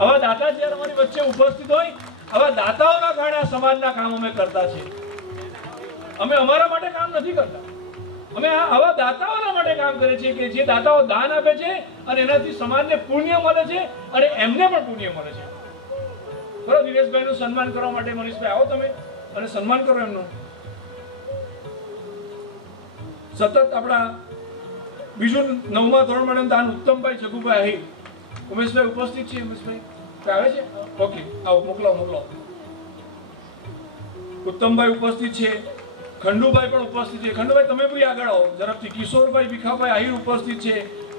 આવા દાતા જ્યારે અમારી વચ્ચે ઉપસ્થિત હોય, આવા દાતાઓના કારણે આ સમાજના કામ અમે કરતા છીએ. અમે અમારા માટે કામ નથી કરતા, અમે આવા દાતાઓના માટે કામ કરીએ છીએ કે જે દાતાઓ દાન આપે છે અને એનાથી સમાજને પુણ્ય મળે છે અને એમને પણ પુણ્ય મળે છે. બરોબર, દિનેશભાઈનું સન્માન કરવા માટે મનીષભાઈ આવો તમે અને સન્માન કરો એમનું. સતત આપણા બીજું 9મા ધોરણ માટે દાન ઉત્તમભાઈ જગુભાઈ આહિર. ઉમેશભાઈ ઉપસ્થિત છે. ઉમેશભાઈ આવે છે? ઓકે, આવો, મોકલો. ઉત્તમભાઈ ઉપસ્થિત છે. ખંડુભાઈ પણ ઉપસ્થિત છે. ખંડુભાઈ તમે બી આગળ આવો ઝડપથી. કિશોરભાઈ ભીખાભાઈ આહિર ઉપસ્થિત છે.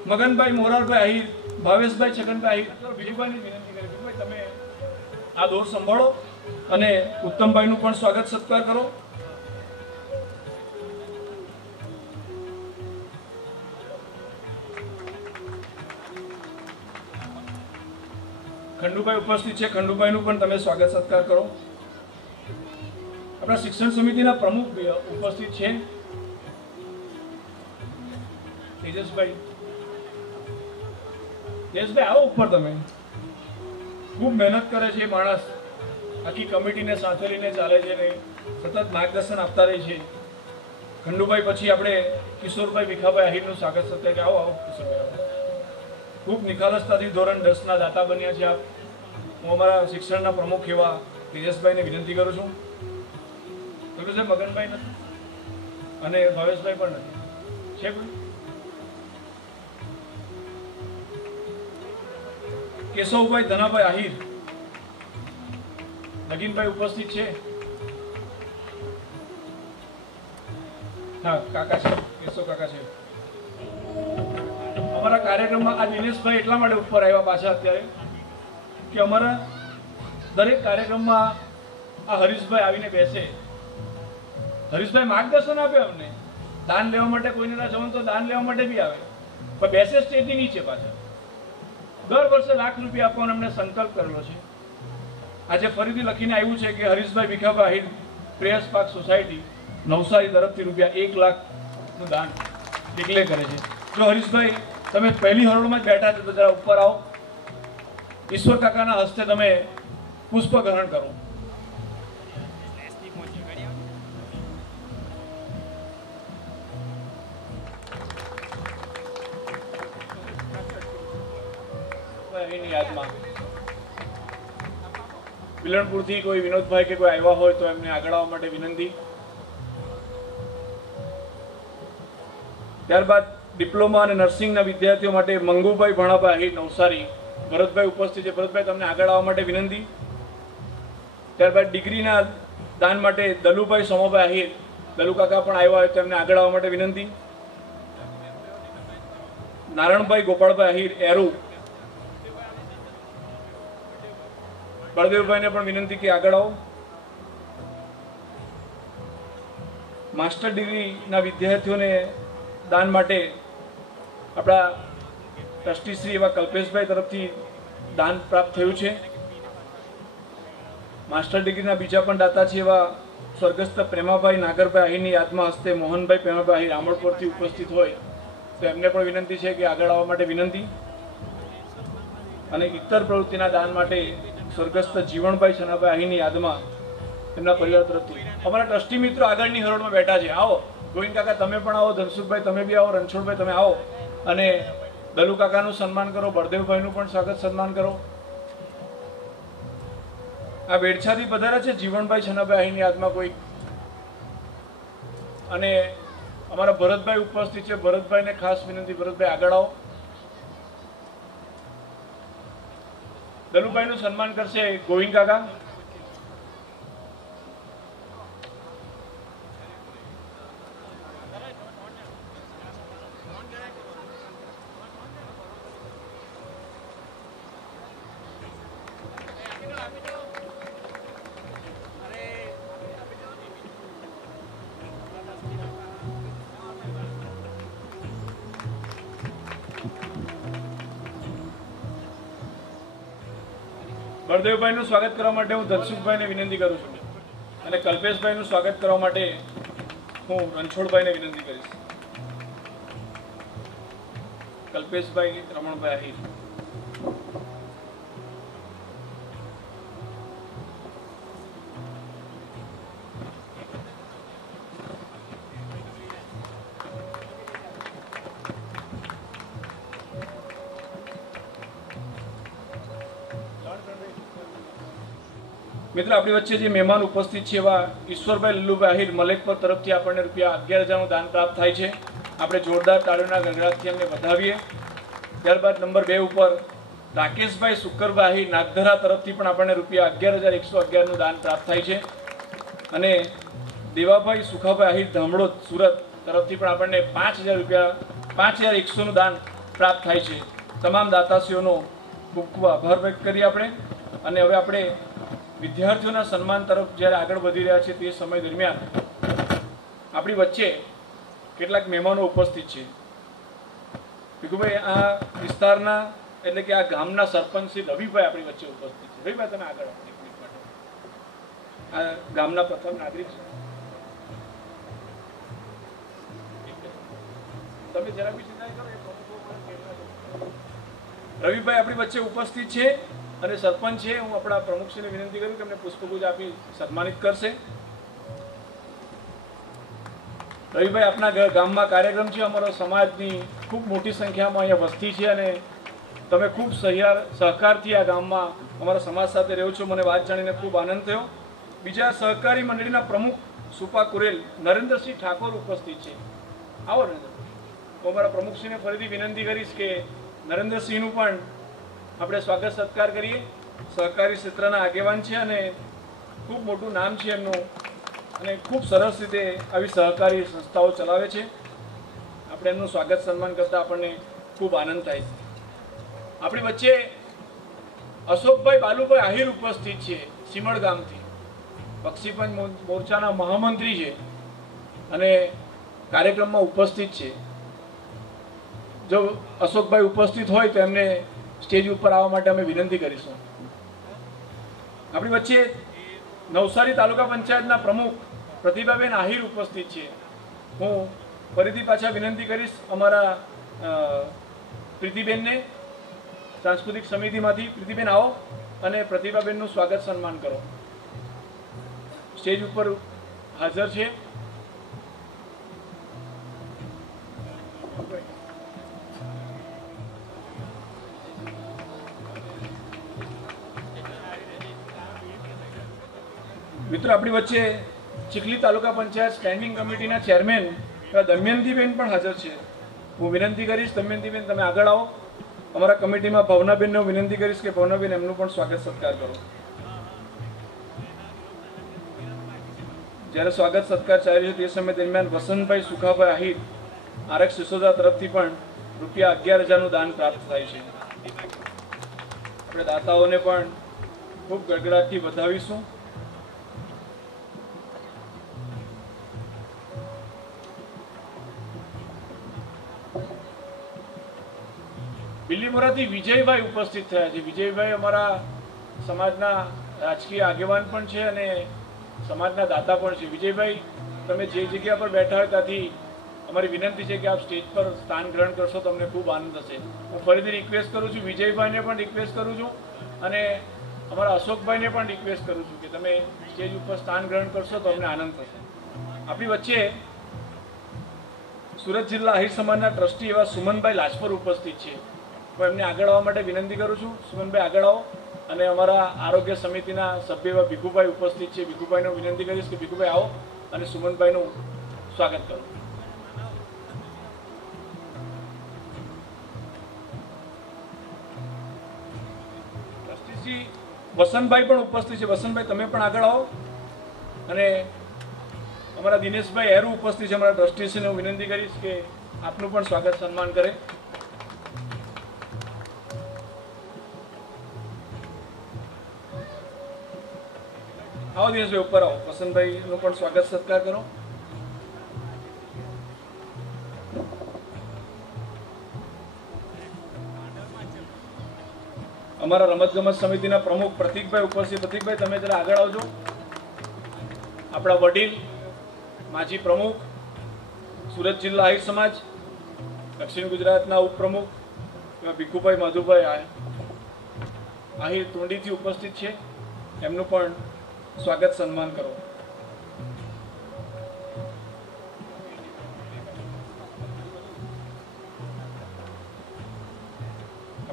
મગનભાઈ મોરારભાઈ આહિર, ભાવેશભાઈ છગનભાઈ આહિર. બીજુભાઈની વિનંતી કરી, બીજુભાઈ તમે આ દોર સંભાળો અને ઉત્તમભાઈનું પણ સ્વાગત સત્કાર કરો. ખંડુભાઈ ઉપસ્થિત છે. ખંડુભાઈનું પણ તમે સ્વાગત સત્કાર કરો. આપણા શિક્ષણ સમિતિના પ્રમુખ ઉપસ્થિત છે. તેજસભાઈ આવો ઉપર. તમે ખૂબ મહેનત કરે છે માણસ, આખી કમિટીને સાથે લઈને ચાલે છે ને સતત માર્ગદર્શન આપતા રહે છે. ખંડુભાઈ પછી આપણે કિશોરભાઈ ભીખાભાઈ આહિરનું સ્વાગત સત્કાર. આવો કિશોરભાઈ. ખૂબ નિખાલસતાથી ધોરણ 10ના દાતા બન્યા છે આપ. હું અમારા શિક્ષણના પ્રમુખ એવા તેજસભાઈને વિનંતી કરું છું. છે મગનભાઈ નથી અને ભાવેશભાઈ પણ નથી. છે કોઈ? કેશવભાઈ ધનાભાઈ આહિર, નગીનભાઈ ઉપસ્થિત છે. હા, કાકા છે, કેશવ કાકા છે. અમારા કાર્યક્રમમાં આ દિનેશભાઈ એટલા માટે ઉપર આવ્યા પાછા અત્યારે કે અમારા દરેક કાર્યક્રમમાં આ હરીશભાઈ આવીને બેસે. હરીશભાઈ માર્ગદર્શન આપે અમને. દાન લેવા માટે કોઈને ના જવાનું તો દાન લેવા માટે બી આવે, પણ બેસે સ્ટેજની નીચે પાછા. દર વર્ષે લાખ રૂપિયા આપવાનો અમને સંકલ્પ કરેલો છે. આજે ફરીથી લખીને આવ્યું છે કે Harishbhai Bhikhabhai Ahir Prayers Park Society Navsari તરફથી ₹1 લાખનું દાન ડિક્લેર કરે છે. જો હરીશભાઈ તમે પહેલી હરોળમાં જ બેઠા છો તો જરા ઉપર આવો. ઈશ્વર કાકાના હસ્તે તમે પુષ્પ ગ્રહણ કરો. એની યાદમાં વિલણપુરથી કોઈ વિનોદભાઈ કે કોઈ આવ્યા હોય તો એમને આગળ આવવા માટે વિનંતી. ત્યારબાદ ડિપ્લોમા અને નર્સિંગના વિદ્યાર્થીઓ માટે મંગુભાઈ ભણાભાઈ આહિર નવસારી, ભરતભાઈ ઉપસ્થિત છે. ભરતભાઈ તમને આગળ આવવા માટે વિનંતી. ત્યારબાદ ડિગ્રીના દાન માટે દલુભાઈ સોમાભાઈ આહિર, દલુ કાકા પણ આવ્યા હોય તો એમને આગળ આવવા માટે વિનંતી. નારણભાઈ ગોપાળભાઈ આહિર એરુ, બળદેવભાઈને પણ વિનંતી કે આગળ આવો. માસ્ટર ડિગ્રીના વિદ્યાર્થીઓને દાન માટે આપણા ટ્રસ્ટી શ્રી એવા કલ્પેશભાઈ તરફથી દાન પ્રાપ્ત થયું છે. માસ્ટર ડિગ્રીના બીજા પણ દાતા છે એવા સ્વર્ગસ્થ પ્રેમાભાઈ નાગરભાઈ આહિરની યાદમાં હસ્તે મોહનભાઈ પ્રેમાભાઈ આહિર આમળપુરથી ઉપસ્થિત હોય તો એમને પણ વિનંતી છે કે આગળ આવવા માટે વિનંતી. અને ઇતર પ્રવૃત્તિના દાન માટે સ્વર્ગસ્થ જીવણભાઈ છનાભાઈ આહિરની યાદમાં એમના પરિવાર તરફથી અમારા ટ્રસ્ટી મિત્રો આગળની હરોળમાં બેઠા છે. આવો ગોવિંદ કાકા તમે પણ આવો, ધનસુખભાઈ તમે બી આવો, રણછોડભાઈ તમે આવો અને દલુ કાકાનું સન્માન કરો, બળદેવભાઈનું પણ સ્વાગત સન્માન કરો. આ વેડછાથી પધાર્યા છે જીવણભાઈ છનાભાઈ આહિરની યાદમાં કોઈ. અને અમારા ભરતભાઈ ઉપસ્થિત છે. ભરતભાઈને ખાસ વિનંતી, ભરતભાઈ આગળ આવો. દલુભાઈનું સન્માન કરશે ગોવિંદ કાકા. બળદેવભાઈનું સ્વાગત કરવા માટે હું ધનસુખભાઈને વિનંતી કરું છું અને કલ્પેશભાઈનું સ્વાગત કરવા માટે હું રણછોડભાઈને વિનંતી કરીશ. કલ્પેશભાઈ રમણભાઈ આહિર. મિત્રો, આપણી વચ્ચે જે મહેમાન ઉપસ્થિત છે એવા ઈશ્વરભાઈ લલ્લુભાઈ આહિર મલેકપર તરફથી આપણને ₹11,000નું દાન પ્રાપ્ત થાય છે. આપણે જોરદાર તાળીઓના ગણગણાટથી એમને વધાવીએ. ત્યારબાદ નંબર 2 ઉપર રાકેશભાઈ સુકરભાઈ આહિર નાગધરા તરફથી પણ આપણને ₹11,111નું દાન પ્રાપ્ત થાય છે. અને દેવાભાઈ સુખાભાઈ આહિર ધામડોદ સુરત તરફથી પણ આપણને ₹5,100નું દાન પ્રાપ્ત થાય છે. તમામ દાતાશ્રીઓનો ખૂબ ખૂબ આભાર વ્યક્ત કરીએ આપણે. અને હવે આપણે વિદ્યાર્થીઓના સન્માન તરફ જ્યારે આગળ વધી રહ્યા છે તે સમય દરમિયાન આપણી વચ્ચે કેટલાક મહેમાનો ઉપસ્થિત છે. ભીખુભાઈ, આ વિસ્તારના એટલે કે આ ગામના સરપંચ શ્રી રવિભાઈ આપણી વચ્ચે ઉપસ્થિત છે. રવિભાઈ, તમે આગળ આવો એક મિનિટ માટે. આ ગામના પ્રથમ નાગરિક છે. તમે જરા બી ચિંતા કરો. રવિભાઈ આપણી વચ્ચે ઉપસ્થિત છે અને સરપંચ છે. હું આપણા પ્રમુખશ્રીને વિનંતી કરું કે એમને પુષ્પગુચ્છ આપી સન્માનિત કરશે. રવિભાઈ, આપના ગામમાં કાર્યક્રમ છે. અમારો સમાજની ખૂબ મોટી સંખ્યામાં અહીંયા વસ્તી છે અને તમે ખૂબ સહકારથી આ ગામમાં અમારા સમાજ સાથે રહ્યો છો. મને વાત જાણીને ખૂબ આનંદ થયો. બીજા સહકારી મંડળીના પ્રમુખ સુપા કુરેલ નરેન્દ્રસિંહ ઠાકોર ઉપસ્થિત છે. આવો નરેન્દ્ર. હું અમારા પ્રમુખશ્રીને ફરીથી વિનંતી કરીશ કે નરેન્દ્રસિંહનું પણ આપણે સ્વાગત સત્કાર કરીએ. સહકારી ક્ષેત્રના આગેવાન છે અને ખૂબ મોટું નામ છે એમનું અને ખૂબ સરસ રીતે આવી સહકારી સંસ્થાઓ ચલાવે છે. આપણે એમનું સ્વાગત સન્માન કરતા આપણને ખૂબ આનંદ થાય છે. આપણી વચ્ચે અશોકભાઈ બાલુભાઈ આહિર ઉપસ્થિત છે. સિમળ ગામથી પક્ષીપંચ મોરચાના મહામંત્રી છે અને કાર્યક્રમમાં ઉપસ્થિત છે. જો અશોકભાઈ ઉપસ્થિત હોય તો એમને સ્ટેજ ઉપર આવવા માટે અમે વિનંતી કરીશું. આપણી વચ્ચે નવસારી તાલુકા પંચાયતના પ્રમુખ પ્રતિભાબેન આહિર ઉપસ્થિત છે. હું ફરીથી પાછા વિનંતી કરીશ અમારા પ્રીતિબેનને સાંસ્કૃતિક સમિતિમાંથી. પ્રીતિબેન, આવો અને પ્રતિભાબેનનું સ્વાગત સન્માન કરો. સ્ટેજ ઉપર હાજર છે. મિત્રો, આપણી વચ્ચે ચીખલી તાલુકા પંચાયત સ્ટેન્ડિંગ કમિટીના ચેરમેન દમયંતીબેન પણ હાજર છે. હું વિનંતી કરીશ દમયંતીબેન તમે આગળ આવો. અમારા કમિટીમાં ભાવનાબેનને હું વિનંતી કરીશ કે ભાવનાબેન એમનું પણ સ્વાગત સત્કાર કરો. જ્યારે સ્વાગત સત્કાર ચાલી રહ્યો તે સમય દરમિયાન વસંતભાઈ સુખાભાઈ આહિર આરક્ષ સિસોદા તરફથી પણ ₹11,000નું દાન પ્રાપ્ત થાય છે. આપણે દાતાઓને પણ ખૂબ ગડગડાટથી વધાવીશું. બિલીમોરાથી વિજયભાઈ ઉપસ્થિત થયા છે. વિજયભાઈ અમારા સમાજના રાજકીય આગેવાન પણ છે અને સમાજના દાતા પણ છે. વિજયભાઈ, તમે જે જગ્યા પર બેઠા હોય ત્યાંથી અમારી વિનંતી છે કે આપ સ્ટેજ પર સ્થાન ગ્રહણ કરશો તો અમને ખૂબ આનંદ થશે. હું ફરીથી રિક્વેસ્ટ કરું છું, વિજયભાઈને પણ રિક્વેસ્ટ કરું છું અને અમારા અશોકભાઈને પણ રિક્વેસ્ટ કરું છું કે તમે સ્ટેજ ઉપર સ્થાન ગ્રહણ કરશો તો અમને આનંદ થશે. આપણી વચ્ચે સુરત જિલ્લા આહિર સમાજના ટ્રસ્ટી એવા સુમનભાઈ લાજપર ઉપસ્થિત છે. હું એમને આગળ આવવા માટે વિનંતી કરું છું. સુમનભાઈ, આગળ આવો. અને અમારા આરોગ્ય સમિતિના સભ્ય એવા ભીખુભાઈ ઉપસ્થિત છે. ભીખુભાઈને વિનંતી કરીશ કે ભીખુભાઈ આવો અને સુમનભાઈનું સ્વાગત કરો. ટ્રસ્ટી વસંતભાઈ પણ ઉપસ્થિત છે. વસંતભાઈ, તમે પણ આગળ આવો. અને અમારા દિનેશભાઈ હેરુ ઉપસ્થિત છે. અમારા ટ્રસ્ટીશ્રીને હું વિનંતી કરીશ કે આપનું પણ સ્વાગત સન્માન કરે. આવો દિનેશભાઈ, ઉપર આવો. વસંતભાઈનું પણ સ્વાગત સત્કાર કરો. અમારા રમતગમત સમિતિના પ્રમુખ પ્રતિકભાઈ ઉપસ્થિત. પ્રતિકભાઈ, તમે જરા આગળ આવજો. આપણા વડીલ માજી પ્રમુખ સુરત જિલ્લા આહિર સમાજ દક્ષિણ ગુજરાતના ઉપપ્રમુખ ભીખુભાઈ માધુભાઈ આહિર તુંડીથી ઉપસ્થિત છે. એમનું પણ સ્વાગત સન્માન કરો.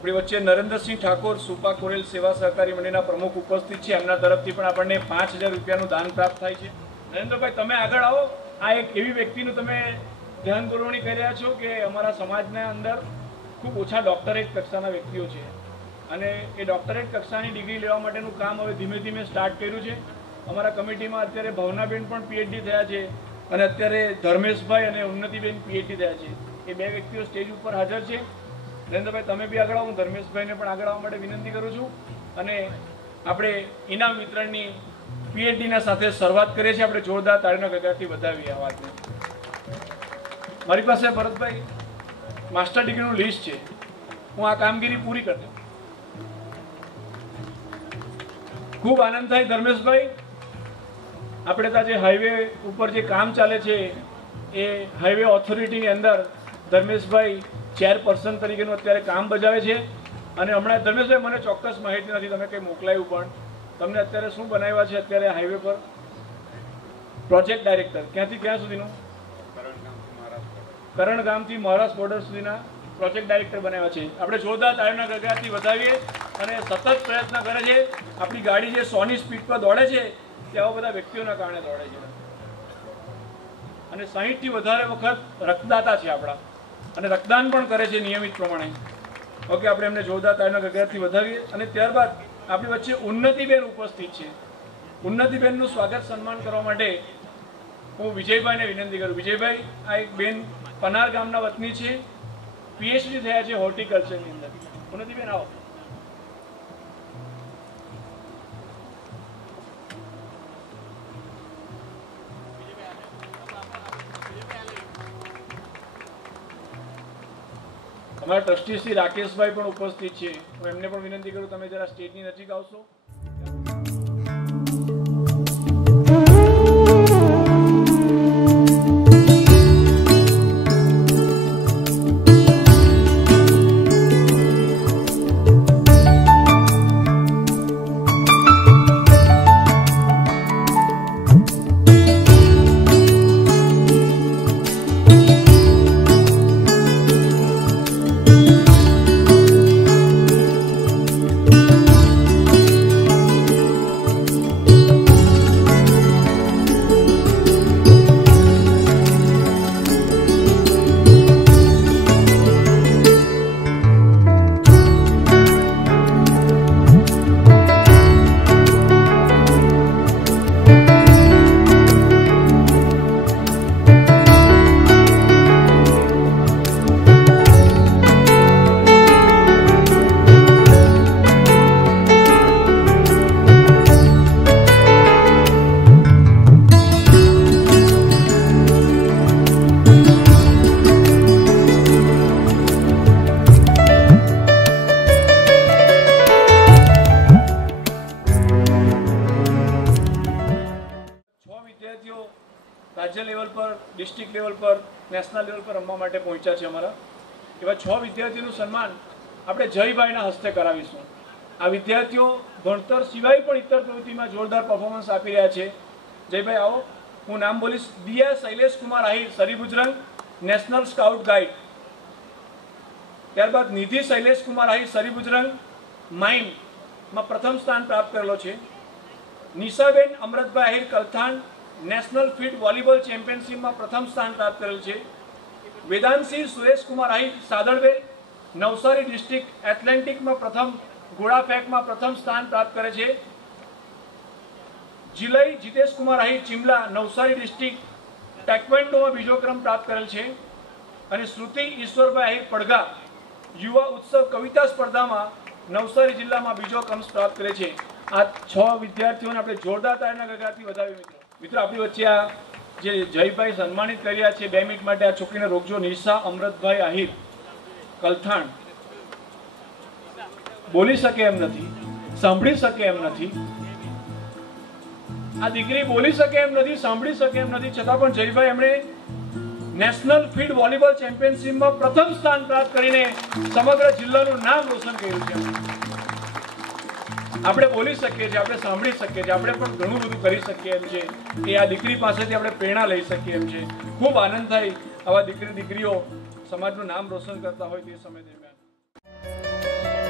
આપણી વચ્ચે નરેન્દ્રસિંહ ઠાકોર સુપા કોરેલ સેવા સહકારી મંડળના પ્રમુખ ઉપસ્થિત છે. એમના તરફથી પણ આપણને 5000 રૂપિયાનું દાન પ્રાપ્ત થાય છે. નરેન્દ્રભાઈ, તમે આગળ આવો. આ એક એવી વ્યક્તિનું તમે ધ્યાન દોરવણી કરી રહ્યા છો કે અમારા સમાજના અંદર ખૂબ ઓછા ડોક્ટરેટ કક્ષાના વ્યક્તિઓ છે અને એ ડોક્ટરેટ કક્ષાની ડિગ્રી લેવા માટેનું કામ હવે ધીમે ધીમે સ્ટાર્ટ કર્યું છે. અમારા કમિટીમાં અત્યારે ભાવનાબેન પણ પીએચડી થયા છે અને અત્યારે ધર્મેશભાઈ અને ઉન્નતિબેન પીએચડી થયા છે. એ બે વ્યક્તિઓ સ્ટેજ ઉપર હાજર છે. નરેન્દ્રભાઈ, તમે બી આગળ આવો. હું ધર્મેશભાઈને પણ આગળ આવવા માટે વિનંતી કરું છું અને આપણે ઇનામ વિતરણની પીએચડીના સાથે શરૂઆત કરીએ છીએ. આપણે જોરદાર તાળીના ગગડાટથી વધાવીએ આ વાતને. મારી પાસે ભરતભાઈ માસ્ટર ડિગ્રીનું લિસ્ટ છે. હું આ કામગીરી પૂરી કરી દઉં. ખૂબ આનંદ થાય ધર્મેશભાઈ. આપણે ત્યાં જે હાઈવે ઉપર જે કામ ચાલે છે એ હાઈવે ઓથોરિટીની અંદર ધર્મેશભાઈ ચેરપર્સન તરીકેનું અત્યારે કામ બજાવે છે. અને હમણાં ધર્મેશભાઈ, મને ચોક્કસ માહિતી નથી, તમે કંઈ મોકલાયું પણ તમને અત્યારે શું બનાવ્યા છે અત્યારે હાઈવે પર? Project director. ક્યાંથી ક્યાં સુધીનું? કરણ ગામથી મહારાષ્ટ્ર બોર્ડર સુધીના પ્રોજેક્ટ ડાયરેક્ટર બનાવ્યા છે. આપણે જોરદાર તાળીના ગગડાટથી વધાવીએ અને સતત પ્રયત્ન કરે છે. આપણી ગાડી જે 100ની સ્પીડ પર દોડે છે તે આવા બધા વ્યક્તિઓના કારણે દોડે છે. અને 60થી વધારે વખત રક્તદાતા છે આપણા અને રક્તદાન પણ કરે છે નિયમિત પ્રમાણે. ઓકે, આપણે એમને જોરદાર તાળીના ગગડાટથી વધાવીએ. અને ત્યારબાદ આપણી વચ્ચે ઉન્નતિબેન ઉપસ્થિત છે. ઉન્નતિબેનનું સ્વાગત સન્માન કરવા માટે હું વિજયભાઈને વિનંતી કરું. વિજયભાઈ, આ એક બેન પનાર ગામના વતની છે, પીએચડી થયા છે હોર્ટિકલ્ચરની અંદર. ઉન્નતિબેન, આવો. અમારા ટ્રસ્ટી શ્રી રાકેશભાઈ પણ ઉપસ્થિત છે. હું એમને પણ વિનંતી કરું, તમે જરા સ્ટેજની નજીક આવશો. રાજ્ય લેવલ પર, ડિસ્ટ્રિક્ટ લેવલ પર, નેશનલ લેવલ પર રમવા માટે પહોંચ્યા છે. અમારા એવા 6 વિદ્યાર્થીઓનું સન્માન આપણે જયભાઈના હસ્તે કરાવીશું. આ વિદ્યાર્થીઓ ભણતર સિવાય પણ ઇતર પ્રવૃત્તિમાં જોરદાર પરફોર્મન્સ આપી રહ્યા છે. જયભાઈ, આવો. હું નામ બોલીશ. દિયા શૈલેષ કુમાર આહિર, સરીબુજરંગ, નેશનલ સ્કાઉટ ગાઈડ. ત્યારબાદ નિધિ શૈલેષ કુમાર આહિર, સરીબુજરંગ, માઇમમાં પ્રથમ સ્થાન પ્રાપ્ત કરેલો છે. નિશાબેન Amratbhai Ahir, કલથાણ, national fit volleyball ચેમ્પિયનશિપમાં પ્રથમ સ્થાન પ્રાપ્ત કરેલ છે. વેદાંતસિંહ સુરેશ કુમાર આહિર, સાદળવેલ, નવસારી ડિસ્ટ્રિક્ટ એથ્લેટિકમાં પ્રથમ, ઘોડા ફેંકમાં પ્રથમ સ્થાન પ્રાપ્ત કરે છે. જિલઈ જીતેશ કુમાર આહિર, ચિમલા, નવસારી ડિસ્ટ્રિક્ટ ટેકવેન્ડોમાં બીજો ક્રમ પ્રાપ્ત કરેલ છે. અને શ્રુતિ ઈશ્વરભાઈ આહિર, પડઘા, યુવા ઉત્સવ કવિતા સ્પર્ધામાં નવસારી જિલ્લામાં બીજો ક્રમ પ્રાપ્ત કરે છે. આ 6 વિદ્યાર્થીઓને આપણે જોરદાર તાળીના ગગડાટથી વધાવી. મિત્રો, આપણી વચ્ચે આ જે જયભાઈ સન્માનિત કર્યા છે 2 મિનિટ માટે, આ છોકરીને રોકજો. નિશા અમરતભાઈ આહિર, કલથાણ. બોલી શકે એમ નથી, સાંભળી શકે એમ નથી. આ દીકરી બોલી શકે એમ નથી, સાંભળી શકે એમ નથી, છતાં પણ જયભાઈ એમણે નેશનલ ફિલ્ડ વોલીબોલ ચેમ્પિયનશિપમાં પ્રથમ સ્થાન પ્રાપ્ત કરીને સમગ્ર જિલ્લાનું નામ રોશન કર્યું છે. આપણે બોલી શકીએ છીએ, આપણે સાંભળી શકીએ છીએ, આપણે પણ ઘણું બધું કરી શકીએ એમ છે. એ આ દીકરી પાસેથી આપણે પ્રેરણા લઈ શકીએ એમ છે. ખૂબ આનંદ થાય આવા દીકરીઓ સમાજનું નામ રોશન કરતા હોય તે સમય દરમિયાન.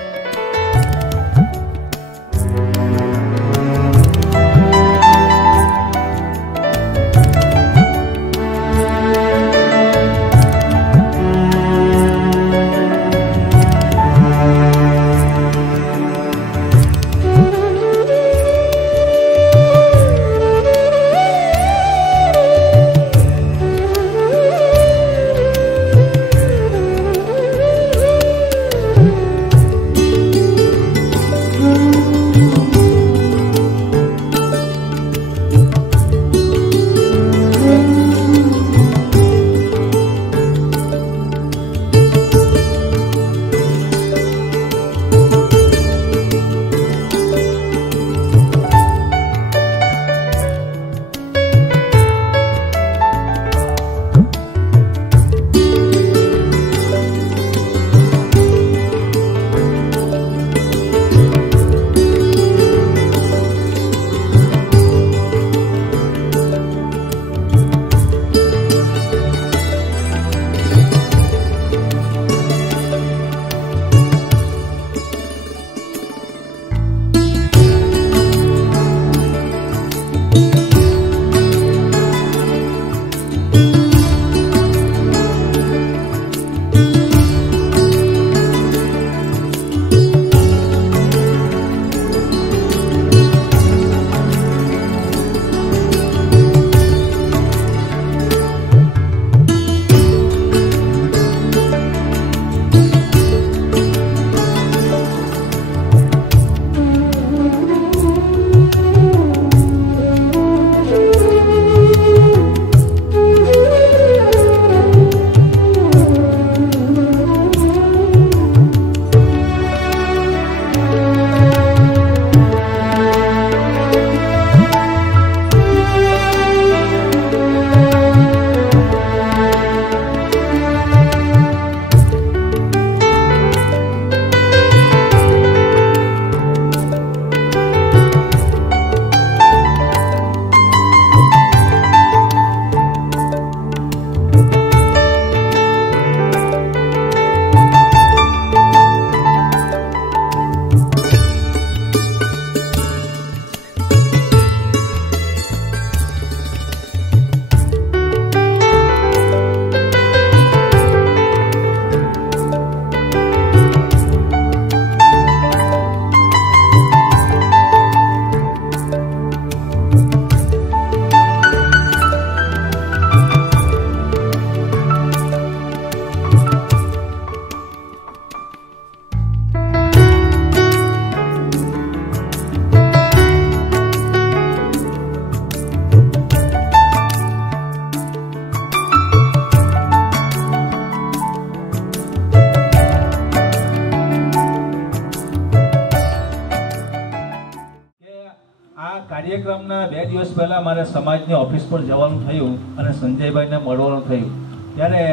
લગ્નના 2 દિવસ પહેલાં મારે સમાજની ઓફિસ પર જવાનું થયું અને સંજયભાઈને મળવાનું થયું. ત્યારે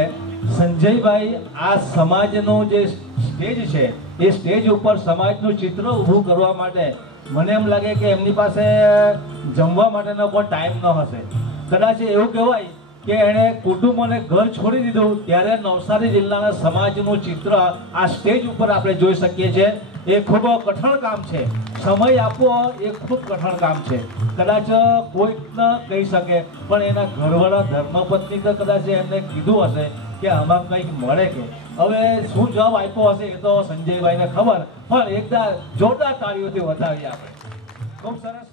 સંજયભાઈ આ સમાજનું જે સ્ટેજ છે એ સ્ટેજ ઉપર સમાજનું ચિત્ર ઊભું કરવા માટે મને એમ લાગે કે એમની પાસે જમવા માટેનો કોઈ ટાઈમ ન હશે. કદાચ એવું કહેવાય કે એણે કુટુંબ અને ઘર છોડી દીધું ત્યારે નવસારી જિલ્લાના સમાજનું ચિત્ર આ સ્ટેજ ઉપર આપણે જોઈ શકીએ છીએ. એ ખૂબ કઠણ કામ છે. સમય આપવો એ ખૂબ કઠણ કામ છે. કદાચ કોઈ ન કહી શકે પણ એના ઘરવાળા ધર્મપત્ની તો કદાચ એમને કીધું હશે કે આમાં કંઈક મળે કે હવે શું જવાબ આપ્યો હશે એ તો સંજયભાઈને ખબર, પણ એકદા જોરદાર તાળીઓથી વધાવીએ આપણે. ખૂબ સરસ.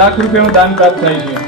લાખ રૂપિયાનું દાન પ્રાપ્ત થાય છે.